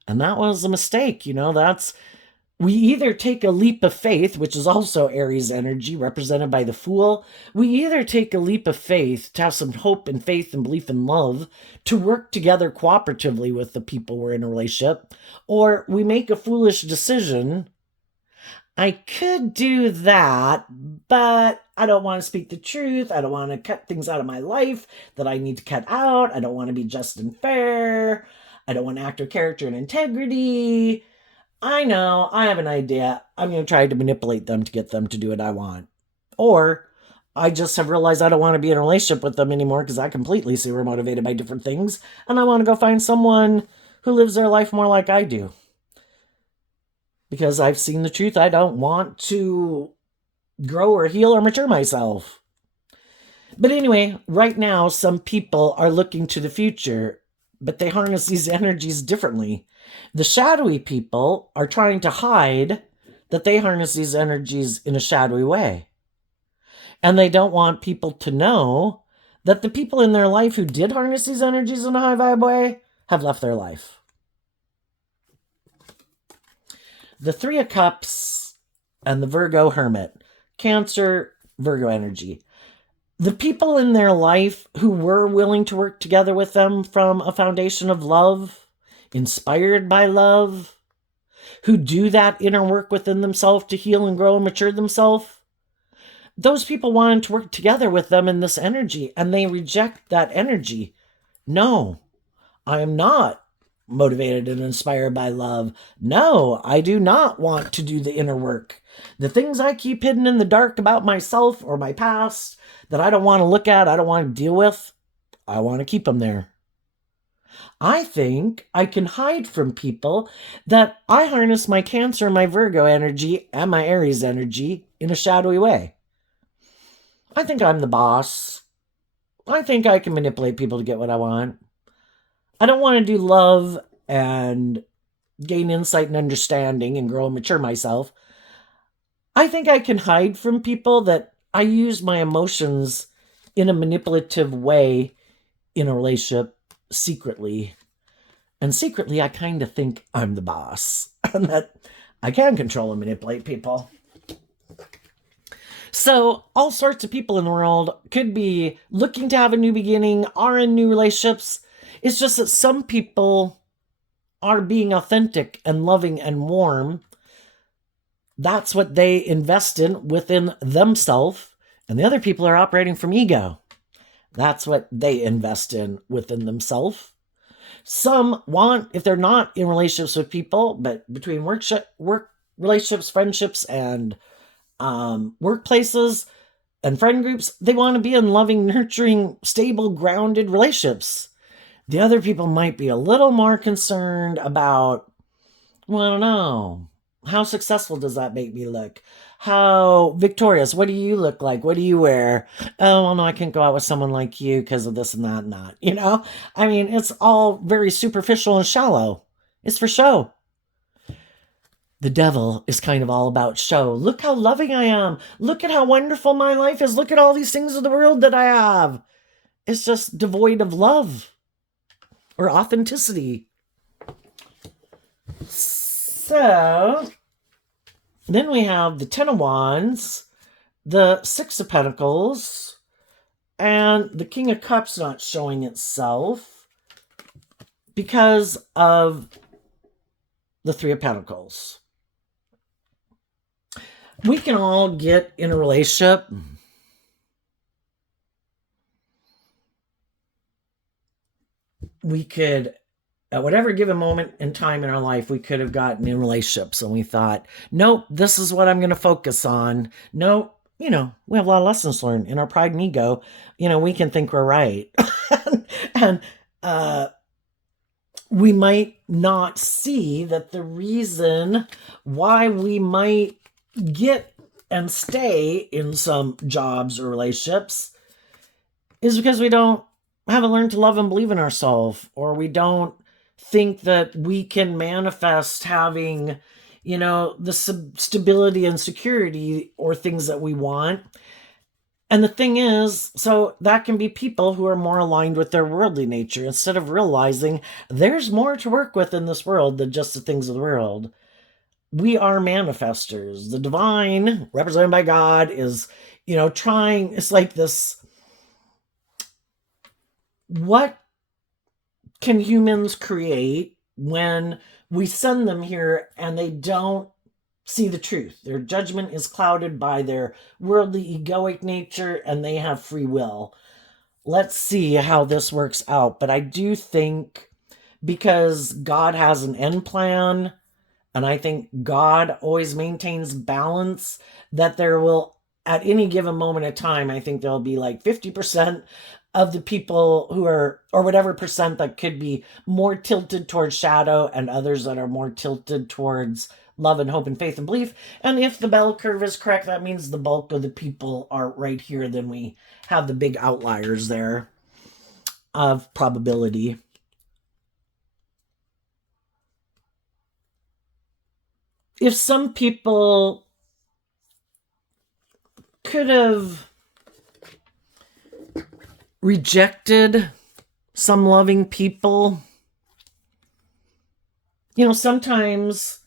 And that was a mistake. That's We either take a leap of faith, which is also Aries energy, represented by the Fool. We either take a leap of faith to have some hope and faith and belief and love to work together cooperatively with the people we're in a relationship, or we make a foolish decision. I could do that, but I don't want to speak the truth. I don't want to cut things out of my life that I need to cut out. I don't want to be just and fair. I don't want to act with character and integrity. I know, I have an idea. I'm going to try to manipulate them to get them to do what I want. Or I just have realized I don't want to be in a relationship with them anymore because I completely see we're motivated by different things. And I want to go find someone who lives their life more like I do. Because I've seen the truth. I don't want to grow or heal or mature myself. But anyway, right now, some people are looking to the future, but they harness these energies differently. The shadowy people are trying to hide that they harness these energies in a shadowy way. And they don't want people to know that the people in their life who did harness these energies in a high vibe way have left their life. The Three of Cups and the Virgo Hermit. Cancer, Virgo energy. The people in their life who were willing to work together with them from a foundation of love, inspired by love, who do that inner work within themselves to heal and grow and mature themselves, those people wanted to work together with them in this energy, and they reject that energy. No, I am not motivated and inspired by love. No, I do not want to do the inner work. The things I keep hidden in the dark about myself or my past that I don't want to look at, I don't want to deal with, I want to keep them there. I think I can hide from people that I harness my Cancer, my Virgo energy, and my Aries energy in a shadowy way. I think I'm the boss. I think I can manipulate people to get what I want. I don't want to do love and gain insight and understanding and grow and mature myself. I think I can hide from people that I use my emotions in a manipulative way in a relationship secretly. And secretly, I kind of think I'm the boss and that I can control and manipulate people. So all sorts of people in the world could be looking to have a new beginning, are in new relationships. It's just that some people are being authentic and loving and warm. That's what they invest in within themselves. And the other people are operating from ego. That's what they invest in within themselves. Some want, if they're not in relationships with people, but between work relationships, friendships, and workplaces and friend groups, they want to be in loving, nurturing, stable, grounded relationships. The other people might be a little more concerned about, well, I don't know, how successful does that make me look? How victorious? What do you look like? What do you wear? Oh, well, no, I can't go out with someone like you because of this and that and that. You know? I mean, it's all very superficial and shallow. It's for show. The devil is kind of all about show. Look how loving I am. Look at how wonderful my life is. Look at all these things of the world that I have. It's just devoid of love or authenticity. So then we have the Ten of Wands, the Six of Pentacles, and the King of Cups not showing itself because of the Three of Pentacles. We can all get in a relationship we could, at whatever given moment in time in our life, we could have gotten in relationships and we thought, nope, this is what I'm going to focus on. Nope, we have a lot of lessons learned in our pride and ego. We can think we're right. and we might not see that the reason why we might get and stay in some jobs or relationships is because we haven't learned to love and believe in ourselves, or we don't think that we can manifest having, the stability and security or things that we want. And the thing is, so that can be people who are more aligned with their worldly nature instead of realizing there's more to work with in this world than just the things of the world. we are manifestors. The divine, represented by God, is, trying, it's like this. What can humans create when we send them here and they don't see the truth? Their judgment is clouded by their worldly, egoic nature, and they have free will. Let's see how this works out. But I do think, because God has an end plan, and I think God always maintains balance, that there will, at any given moment of time, I think there'll be like 50% of the people who are, or whatever percent that could be more tilted towards shadow, and others that are more tilted towards love and hope and faith and belief. And if the bell curve is correct, that means the bulk of the people are right here. Then we have the big outliers there of probability. If some people could have rejected some loving people, sometimes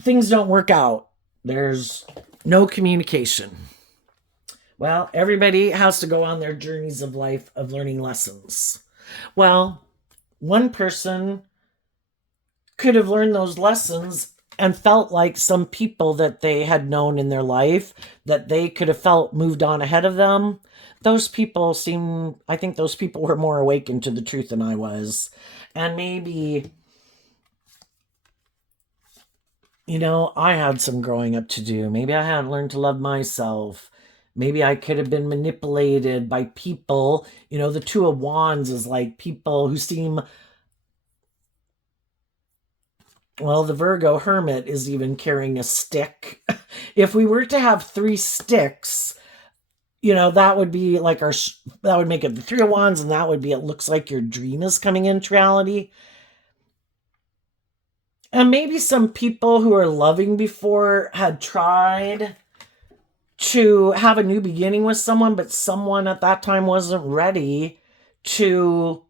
things don't work out. There's no communication. Well, everybody has to go on their journeys of life of learning lessons. Well, one person could have learned those lessons and felt like some people that they had known in their life, that they could have felt moved on ahead of them. I think those people were more awakened to the truth than I was. And maybe, I had some growing up to do. Maybe I hadn't learned to love myself. Maybe I could have been manipulated by people. The Two of Wands is like people who seem, well, the Virgo hermit is even carrying a stick. If we were to have 3 sticks, that would be like that would make it the Three of Wands, and that would be, it looks like your dream is coming into reality. And maybe some people who are loving before had tried to have a new beginning with someone, but someone at that time wasn't ready to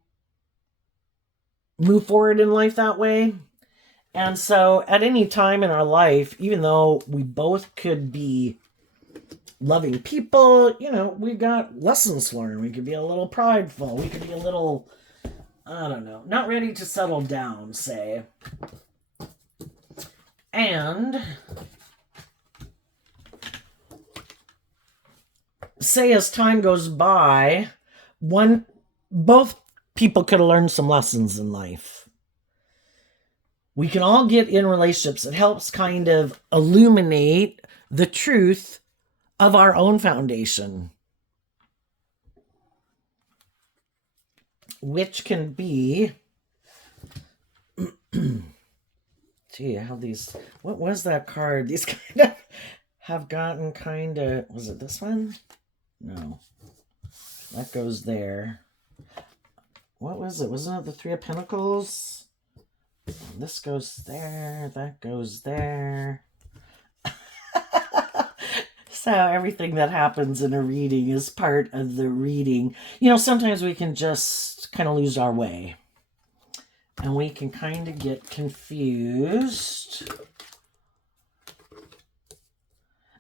move forward in life that way. And so at any time in our life, even though we both could be loving people, we've got lessons learned. We could be a little prideful. We could be a little, I don't know, not ready to settle down, say. And say as time goes by, both people could have learned some lessons in life. We can all get in relationships. It helps kind of illuminate the truth of our own foundation, which can be, gee, how these, what was that card? These kind of have gotten kind of, was it this one? No, that goes there. What was it? Wasn't it the Three of Pentacles? This goes there, that goes there. So everything that happens in a reading is part of the reading. Sometimes we can just kind of lose our way. And we can kind of get confused.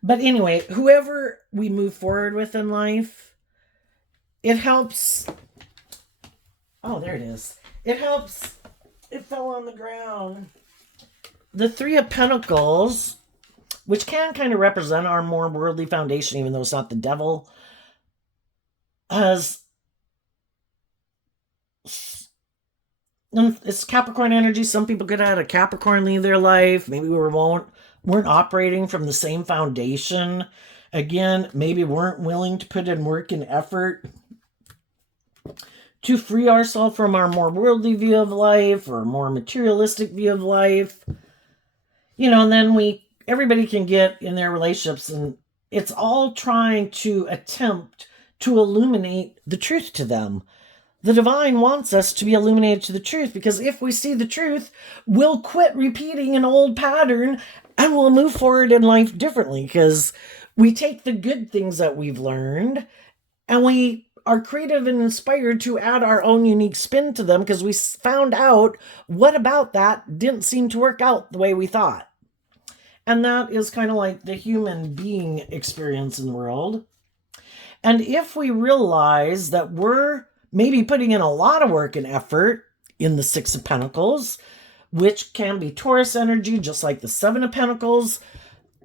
But anyway, whoever we move forward with in life, it helps. Oh, there it is. It helps. It fell on the ground. The Three of Pentacles, which can kind of represent our more worldly foundation, even though it's not the devil, it's Capricorn energy. Some people could have had a Capricorn leave their life. Maybe we weren't operating from the same foundation. Again, maybe weren't willing to put in work and effort to free ourselves from our more worldly view of life or more materialistic view of life. And then everybody can get in their relationships, and it's all trying to attempt to illuminate the truth to them. The divine wants us to be illuminated to the truth, because if we see the truth, we'll quit repeating an old pattern and we'll move forward in life differently, because we take the good things that we've learned and we are creative and inspired to add our own unique spin to them, because we found out what about that didn't seem to work out the way we thought. And that is kind of like the human being experience in the world. And if we realize that we're maybe putting in a lot of work and effort in the Six of Pentacles, which can be Taurus energy, just like the Seven of Pentacles,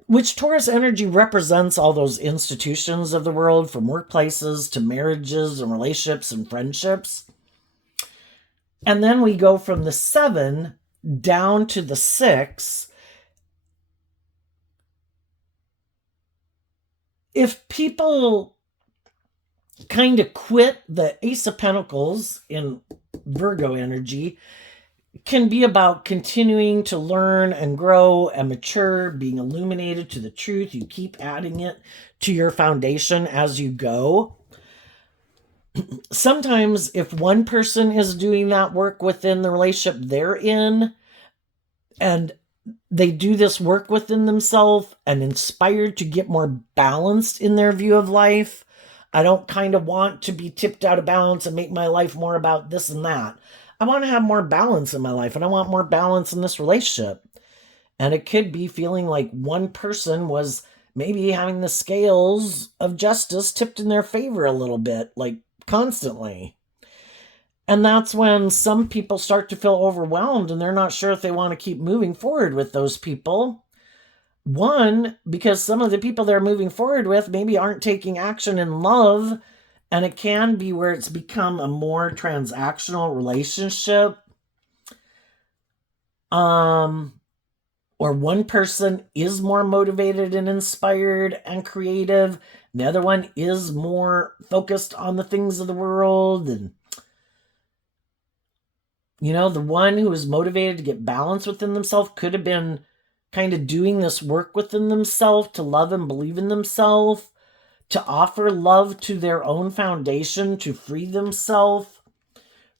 which Taurus energy represents all those institutions of the world, from workplaces to marriages and relationships and friendships. And then we go from the 7 down to the 6. If people kind of quit, the Ace of Pentacles in Virgo energy can be about continuing to learn and grow and mature, being illuminated to the truth. You keep adding it to your foundation as you go. Sometimes if one person is doing that work within the relationship they're in, and they do this work within themselves and inspired to get more balanced in their view of life, I don't kind of want to be tipped out of balance and make my life more about this and that. I want to have more balance in my life, and I want more balance in this relationship. And it could be feeling like one person was maybe having the scales of justice tipped in their favor a little bit, like constantly. And that's when some people start to feel overwhelmed and they're not sure if they want to keep moving forward with those people. One, because some of the people they're moving forward with maybe aren't taking action in love, and it can be where it's become a more transactional relationship. Or one person is more motivated and inspired and creative. The other one is more focused on the things of the world. And, the one who is motivated to get balance within themselves could have been kind of doing this work within themselves to love and believe in themselves, to offer love to their own foundation, to free themselves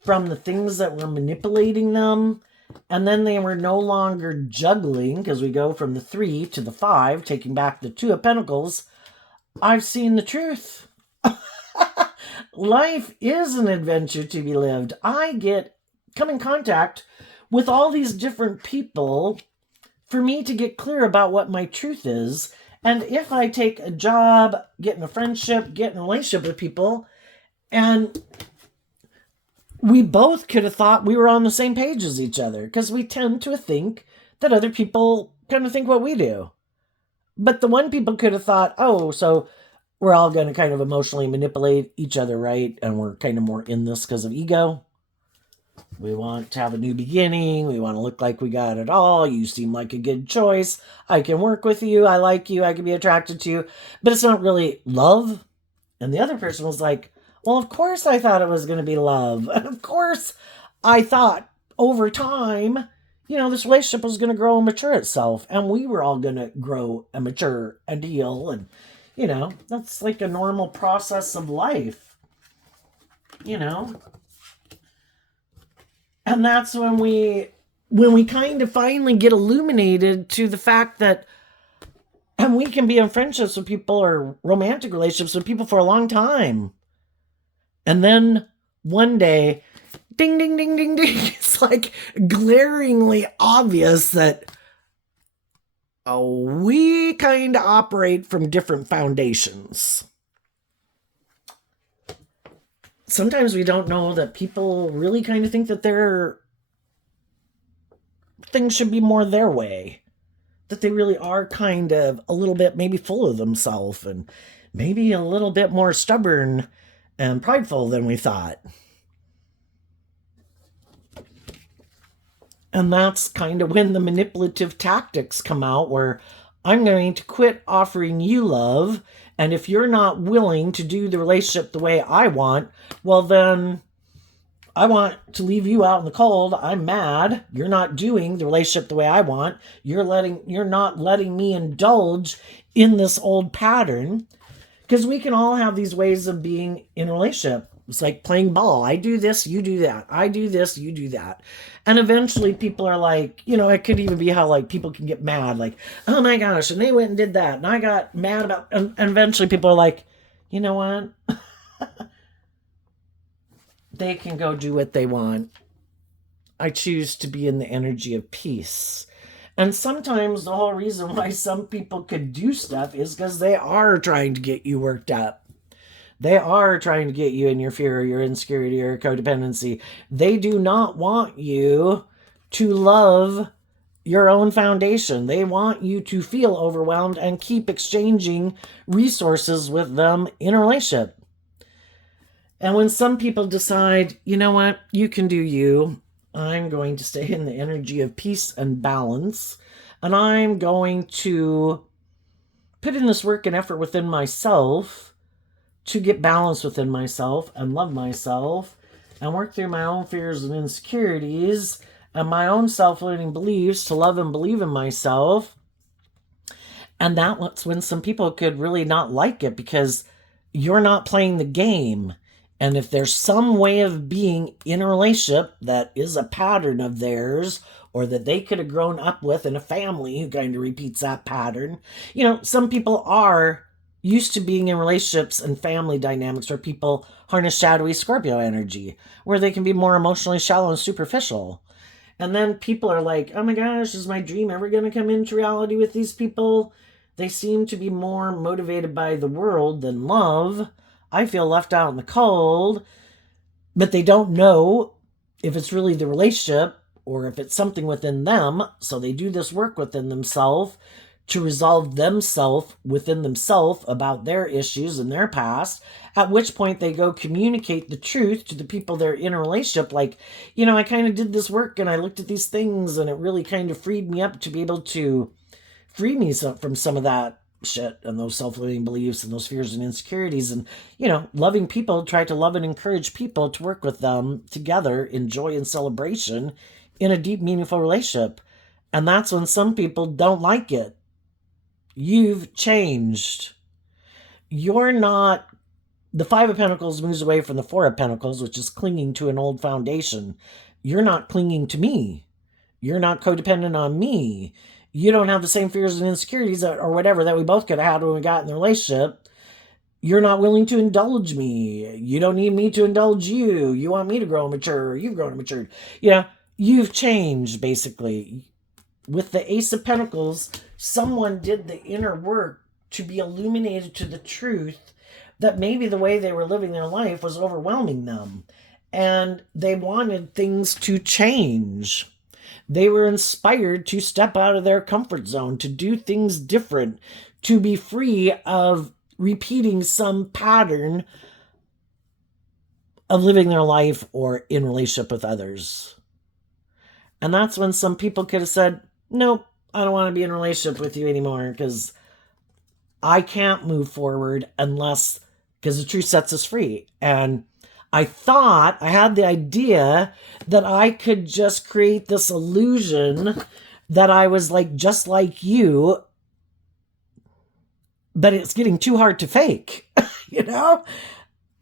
from the things that were manipulating them. And then they were no longer juggling, because we go from the 3 to the 5, taking back the 2 of Pentacles. I've seen the truth. Life is an adventure to be lived. I come in contact with all these different people for me to get clear about what my truth is. And if I take a job, get in a friendship, get in a relationship with people, and we both could have thought we were on the same page as each other, because we tend to think that other people kind of think what we do. But the one people could have thought, oh, so we're all going to kind of emotionally manipulate each other, right? And we're kind of more in this because of ego. We want to have a new beginning. We want to look like we got it all. You seem like a good choice. I can work with you. I like you. I can be attracted to you. But it's not really love. And the other person was like, well, of course I thought it was going to be love. And of course I thought over time, this relationship was going to grow and mature itself. And we were all going to grow and mature and heal. And, that's like a normal process of life, And that's when we kind of finally get illuminated to the fact that, and we can be in friendships with people or romantic relationships with people for a long time. And then one day, ding, ding, ding, ding, ding, it's like glaringly obvious that we kind of operate from different foundations. Sometimes we don't know that people really kind of think that their things should be more their way. That they really are kind of a little bit maybe full of themselves and maybe a little bit more stubborn and prideful than we thought. And that's kind of when the manipulative tactics come out, where I'm going to quit offering you love. And if you're not willing to do the relationship the way I want, well, then I want to leave you out in the cold. I'm mad. You're not doing the relationship the way I want. You're not letting me indulge in this old pattern. Because we can all have these ways of being in a relationship. It's like playing ball. I do this, you do that. I do this, you do that. And eventually people are like, it could even be how like people can get mad. Like, oh my gosh, and they went and did that. And I got mad about, and eventually people are like, you know what? They can go do what they want. I choose to be in the energy of peace. And sometimes the whole reason why some people could do stuff is because they are trying to get you worked up. They are trying to get you in your fear or your insecurity or codependency. They do not want you to love your own foundation. They want you to feel overwhelmed and keep exchanging resources with them in a relationship. And when some people decide, you know what, you can do you, I'm going to stay in the energy of peace and balance, and I'm going to put in this work and effort within myself to get balance within myself and love myself and work through my own fears and insecurities and my own self-limiting beliefs to love and believe in myself. And that's when some people could really not like it, because you're not playing the game. And if there's some way of being in a relationship that is a pattern of theirs, or that they could have grown up with in a family who kind of repeats that pattern, some people are used to being in relationships and family dynamics where people harness shadowy Scorpio energy, where they can be more emotionally shallow and superficial. And then people are like, oh my gosh, is my dream ever going to come into reality with these people? They seem to be more motivated by the world than love. I feel left out in the cold. But they don't know if it's really the relationship or if it's something within them. So they do this work within themselves to resolve themselves within themselves about their issues and their past, at which point they go communicate the truth to the people they're in a relationship. Like, I kind of did this work and I looked at these things and it really kind of freed me up to be able to free me from some of that shit and those self-limiting beliefs and those fears and insecurities. And, loving people, try to love and encourage people to work with them together in joy and celebration in a deep, meaningful relationship. And that's when some people don't like it. You've changed. You're not. The Five of Pentacles moves away from the Four of Pentacles, which is clinging to an old foundation. You're not clinging to me. You're not codependent on me. You don't have the same fears and insecurities or whatever that we both could have had when we got in the relationship. You're not willing to indulge me. You don't need me to indulge you. You want me to grow and mature. You've grown and matured. You've changed, basically. With the Ace of Pentacles, someone did the inner work to be illuminated to the truth that maybe the way they were living their life was overwhelming them. And they wanted things to change. They were inspired to step out of their comfort zone, to do things different, to be free of repeating some pattern of living their life or in relationship with others. And that's when some people could have said, nope, I don't want to be in a relationship with you anymore because I can't move forward because the truth sets us free. And I had the idea that I could just create this illusion that I was just like you, but it's getting too hard to fake,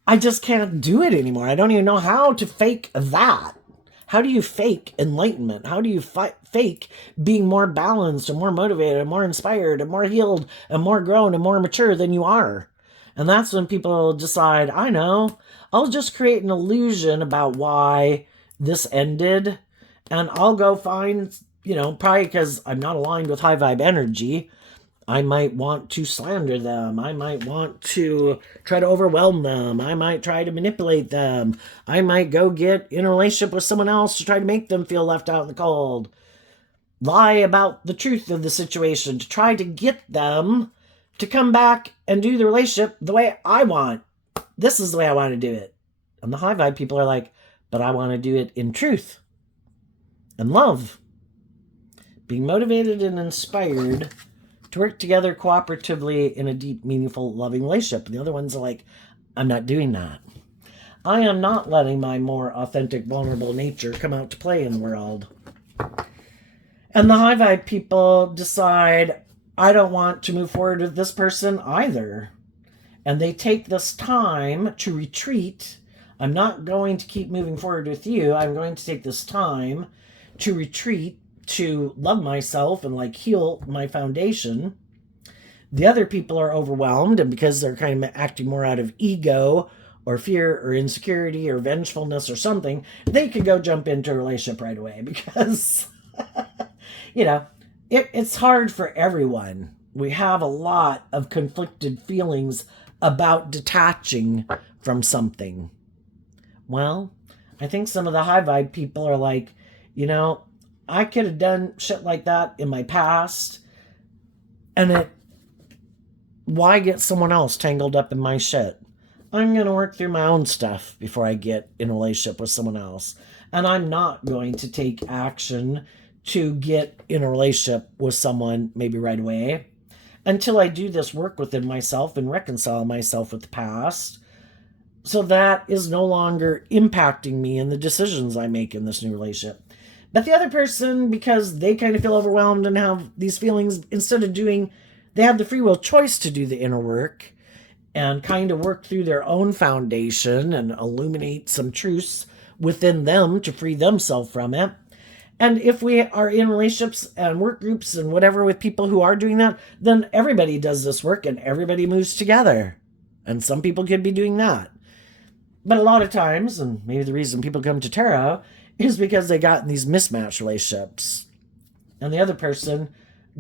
I just can't do it anymore. I don't even know how to fake that. How do you fake enlightenment? How do you fake being more balanced and more motivated and more inspired and more healed and more grown and more mature than you are? And that's when people decide, I know, I'll just create an illusion about why this ended. And I'll go find, probably because I'm not aligned with high vibe energy, I might want to slander them. I might want to try to overwhelm them. I might try to manipulate them. I might go get in a relationship with someone else to try to make them feel left out in the cold. Lie about the truth of the situation to try to get them to come back and do the relationship the way I want. This is the way I want to do it. And the high vibe people are like, but I want to do it in truth and love. Being motivated and inspired to work together cooperatively in a deep, meaningful, loving relationship. And the other ones are like, I'm not doing that. I am not letting my more authentic, vulnerable nature come out to play in the world. And the high vibe people decide, I don't want to move forward with this person either. And they take this time to retreat. I'm not going to keep moving forward with you. I'm going to take this time to retreat, to love myself and heal my foundation. The other people are overwhelmed, and because they're kind of acting more out of ego or fear or insecurity or vengefulness or something, they could go jump into a relationship right away because, it's hard for everyone. We have a lot of conflicted feelings about detaching from something. Well, I think some of the high vibe people are like, I could have done shit like that in my past, and why get someone else tangled up in my shit? I'm going to work through my own stuff before I get in a relationship with someone else. And I'm not going to take action to get in a relationship with someone maybe right away until I do this work within myself and reconcile myself with the past. So that is no longer impacting me in the decisions I make in this new relationship. But the other person, because they kind of feel overwhelmed and have these feelings, instead of they have the free will choice to do the inner work and kind of work through their own foundation and illuminate some truths within them to free themselves from it. And if we are in relationships and work groups and whatever with people who are doing that, then everybody does this work and everybody moves together. And some people could be doing that. But a lot of times, and maybe the reason people come to tarot is because they got in these mismatched relationships. And the other person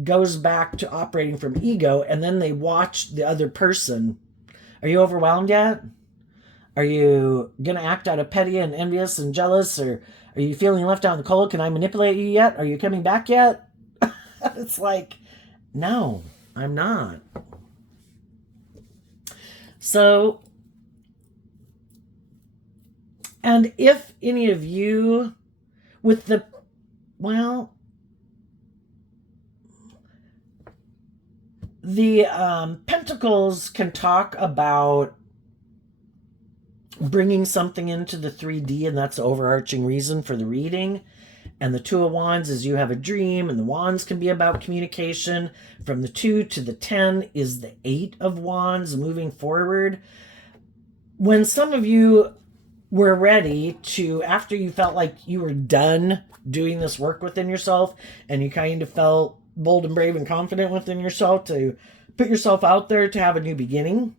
goes back to operating from ego, and then they watch the other person. Are you overwhelmed yet? Are you going to act out of petty and envious and jealous? Or are you feeling left out in the cold? Can I manipulate you yet? Are you coming back yet? It's like, no, I'm not. So, and if any of you with the Pentacles can talk about bringing something into the 3D, and that's the overarching reason for the reading. And the Two of Wands is you have a dream, and the Wands can be about communication. From the 2 to the 10 is the 8 of Wands moving forward. When some of you were ready to, after you felt like you were done doing this work within yourself, and you kind of felt bold and brave and confident within yourself to put yourself out there to have a new beginning,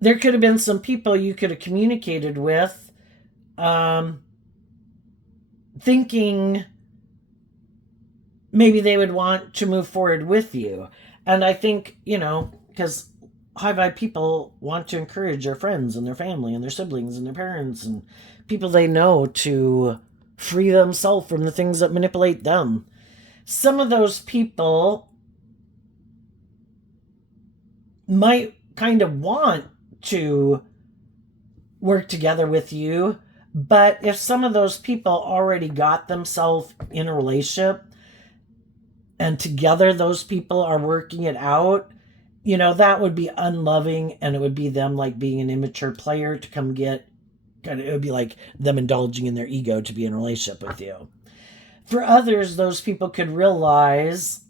there could have been some people you could have communicated with, thinking maybe they would want to move forward with you. And I think, because high vibe people want to encourage their friends and their family and their siblings and their parents and people they know to free themselves from the things that manipulate them. Some of those people might kind of want to work together with you, but if some of those people already got themselves in a relationship and together those people are working it out, that would be unloving, and it would be them like being an immature player to come get, it would be like them indulging in their ego to be in a relationship with you. For others, those people could realize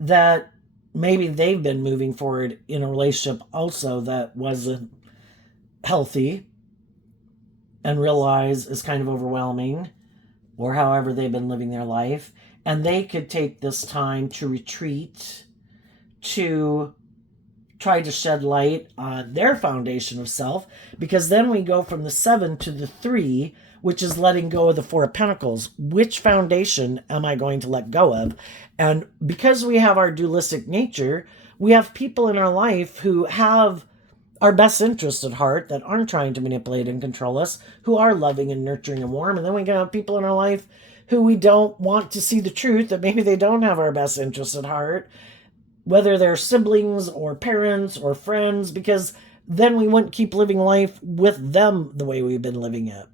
that maybe they've been moving forward in a relationship also that wasn't healthy and realize is kind of overwhelming, or however they've been living their life. And they could take this time to retreat, to try to shed light on their foundation of self, because then we go from the 7 to the 3, which is letting go of the 4 of Pentacles. Which foundation am I going to let go of? And because we have our dualistic nature, we have people in our life who have our best interests at heart, that aren't trying to manipulate and control us, who are loving and nurturing and warm. And then we can have people in our life who we don't want to see the truth, that maybe they don't have our best interests at heart, whether they're siblings or parents or friends, because then we wouldn't keep living life with them the way we've been living it.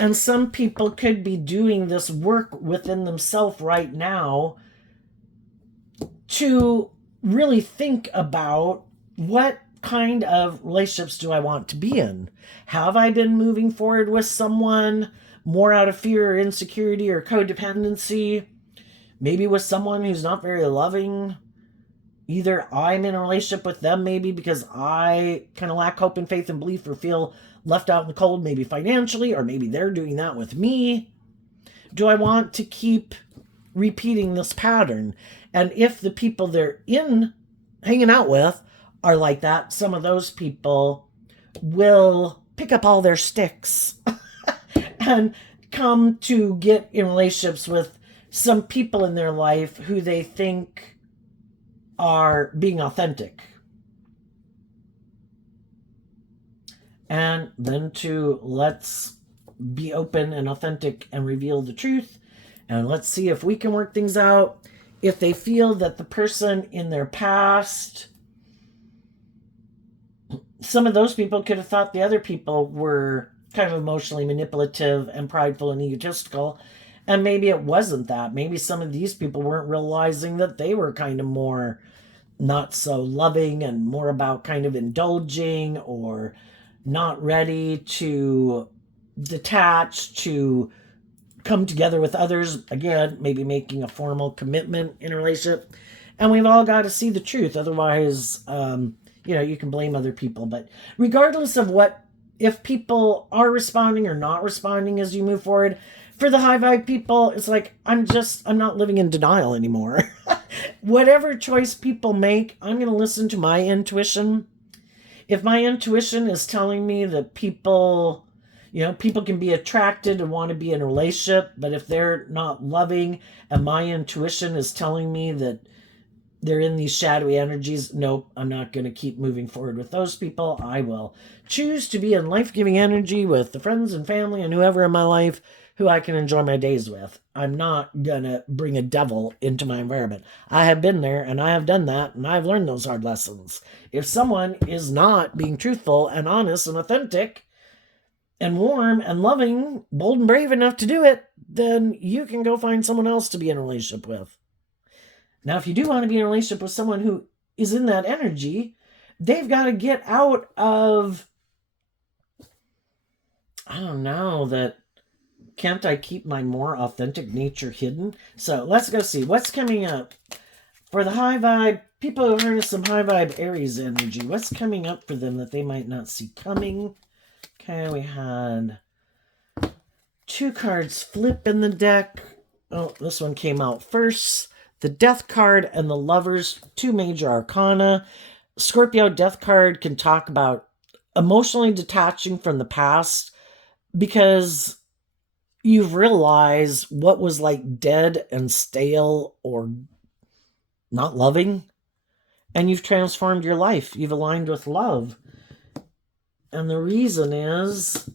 And some people could be doing this work within themselves right now to really think about, what kind of relationships do I want to be in? Have I been moving forward with someone more out of fear or insecurity or codependency? Maybe with someone who's not very loving. Either I'm in a relationship with them maybe because I kind of lack hope and faith and belief, or feel left out in the cold, maybe financially, or maybe they're doing that with me. Do I want to keep repeating this pattern? And if the people they're hanging out with are like that, some of those people will pick up all their sticks and come to get in relationships with some people in their life who they think are being authentic. And then to let's be open and authentic and reveal the truth. And let's see if we can work things out. If they feel that the person in their past, some of those people could have thought the other people were kind of emotionally manipulative and prideful and egotistical. And maybe it wasn't that. Maybe some of these people weren't realizing that they were kind of more not so loving and more about kind of indulging or not ready to detach, to come together with others. Again, maybe making a formal commitment in a relationship. And we've all got to see the truth. Otherwise, you can blame other people. But regardless of if people are responding or not responding as you move forward, for the high vibe people, it's like, I'm not living in denial anymore. Whatever choice people make, I'm going to listen to my intuition. If my intuition is telling me that people can be attracted and want to be in a relationship, but if they're not loving and my intuition is telling me that they're in these shadowy energies, nope, I'm not going to keep moving forward with those people. I will choose to be in life-giving energy with the friends and family and whoever in my life who I can enjoy my days with. I'm not going to bring a devil into my environment. I have been there and I have done that and I've learned those hard lessons. If someone is not being truthful and honest and authentic and warm and loving, bold and brave enough to do it, then you can go find someone else to be in a relationship with. Now, if you do want to be in a relationship with someone who is in that energy, they've got to get out of, that can't I keep my more authentic nature hidden? So let's go see what's coming up for the high vibe people who harness some high vibe Aries energy. What's coming up for them that they might not see coming? Okay, we had 2 cards flip in the deck. Oh, this one came out first. The Death card and the Lovers, 2 major arcana. Scorpio Death card can talk about emotionally detaching from the past because you've realized what was like dead and stale or not loving, and you've transformed your life. You've aligned with love. And the reason is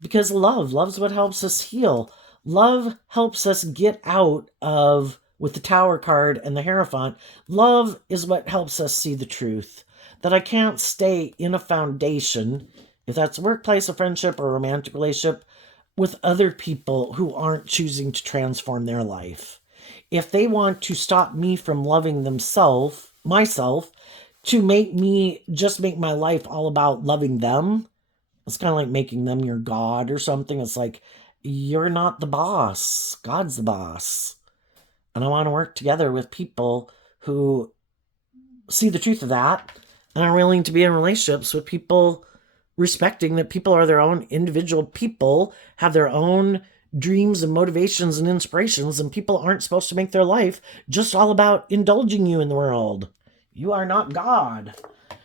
because love's what helps us heal. Love helps us get out of, with the Tower card and the Hierophant, love is what helps us see the truth. That I can't stay in a foundation, if that's a workplace, a friendship, or a romantic relationship, with other people who aren't choosing to transform their life. If they want to stop me from loving myself, to make my life all about loving them, it's kind of like making them your God or something. It's like, you're not the boss. God's the boss. And I want to work together with people who see the truth of that and are willing to be in relationships with people respecting that people are their own individual people, have their own dreams and motivations and inspirations, and people aren't supposed to make their life just all about indulging you in the world. You are not God.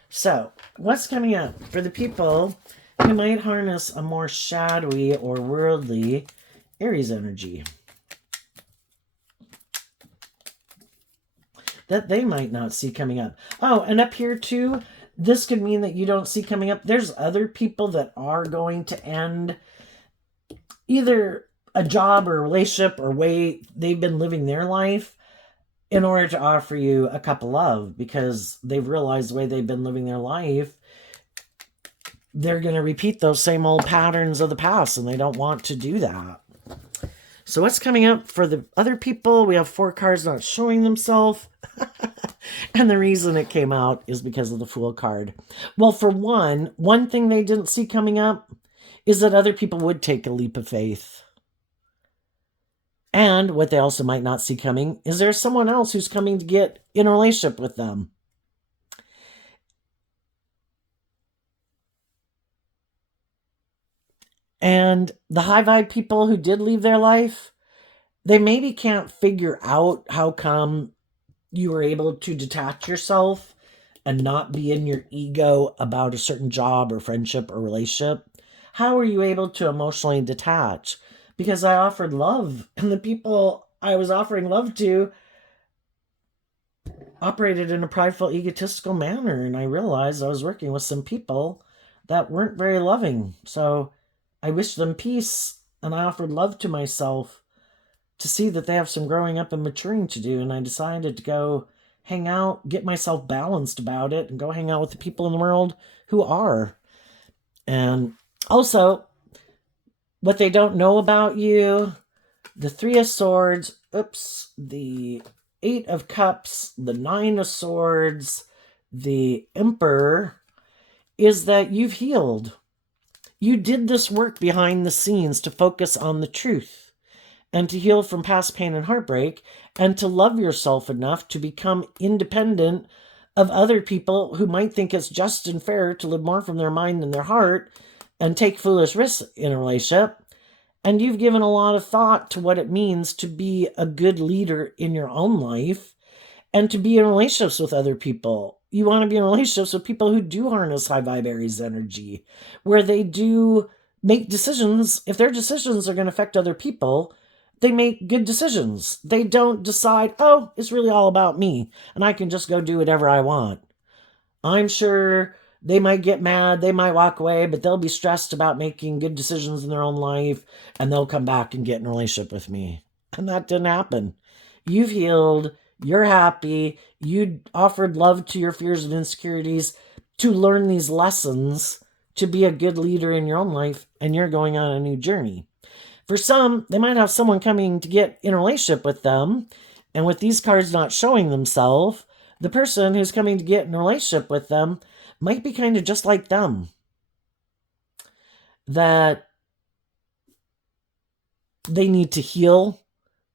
So, what's coming up for the people who might harness a more shadowy or worldly Aries energy that they might not see coming up? Oh, and up here too, this could mean that you don't see coming up. There's other people that are going to end either a job or a relationship or way they've been living their life in order to offer you a cup of love, because they've realized the way they've been living their life, they're going to repeat those same old patterns of the past, and they don't want to do that. So what's coming up for the other people? We have 4 cards not showing themselves. And the reason it came out is because of the Fool card. Well, for one thing they didn't see coming up is that other people would take a leap of faith. And what they also might not see coming is there's someone else who's coming to get in a relationship with them. And the high vibe people who did leave their life, they maybe can't figure out how come you were able to detach yourself and not be in your ego about a certain job or friendship or relationship. How were you able to emotionally detach? Because I offered love, and the people I was offering love to operated in a prideful, egotistical manner. And I realized I was working with some people that weren't very loving. So I wished them peace, and I offered love to myself to see that they have some growing up and maturing to do. And I decided to go hang out, get myself balanced about it, and go hang out with the people in the world who are. And also, what they don't know about you, the Three of Swords, the Eight of Cups, the Nine of Swords, the Emperor, is that you've healed. You did this work behind the scenes to focus on the truth and to heal from past pain and heartbreak and to love yourself enough to become independent of other people who might think it's just and fair to live more from their mind than their heart and take foolish risks in a relationship. And you've given a lot of thought to what it means to be a good leader in your own life and to be in relationships with other people. You want to be in relationships with people who do harness high vibe Aries energy, where they do make decisions. If their decisions are going to affect other people, they make good decisions. They don't decide, oh, it's really all about me and I can just go do whatever I want. I'm sure they might get mad, they might walk away, but they'll be stressed about making good decisions in their own life, and they'll come back and get in a relationship with me. And that didn't happen. You've healed, you're happy, you offered love to your fears and insecurities to learn these lessons to be a good leader in your own life, and you're going on a new journey. For some, they might have someone coming to get in a relationship with them, and with these cards not showing themselves, the person who's coming to get in a relationship with them might be kind of just like them. That they need to heal,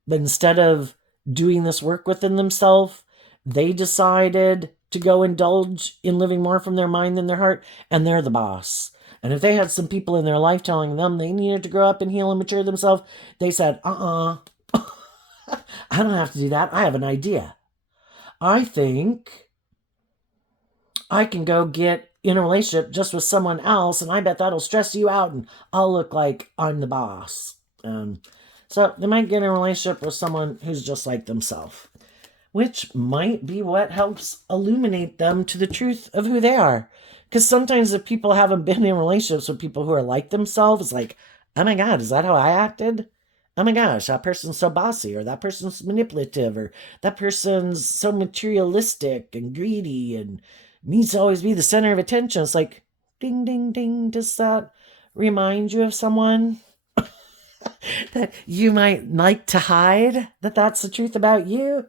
but instead of doing this work within themselves, they decided to go indulge in living more from their mind than their heart, and they're the boss. And if they had some people in their life telling them they needed to grow up and heal and mature themselves, they said, I don't have to do that. I have an idea. I think I can go get in a relationship just with someone else, and I bet that'll stress you out, and I'll look like I'm the boss. So they might get in a relationship with someone who's just like themselves, which might be what helps illuminate them to the truth of who they are. Because sometimes if people haven't been in relationships with people who are like themselves, it's like, oh my God, is that how I acted? Oh my gosh, that person's so bossy, or that person's manipulative, or that person's so materialistic and greedy and needs to always be the center of attention. It's like, ding, ding, ding. Does that remind you of someone that you might like to hide? That that's the truth about you?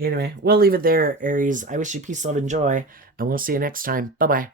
Anyway, we'll leave it there, Aries. I wish you peace, love, and joy, and we'll see you next time. Bye-bye.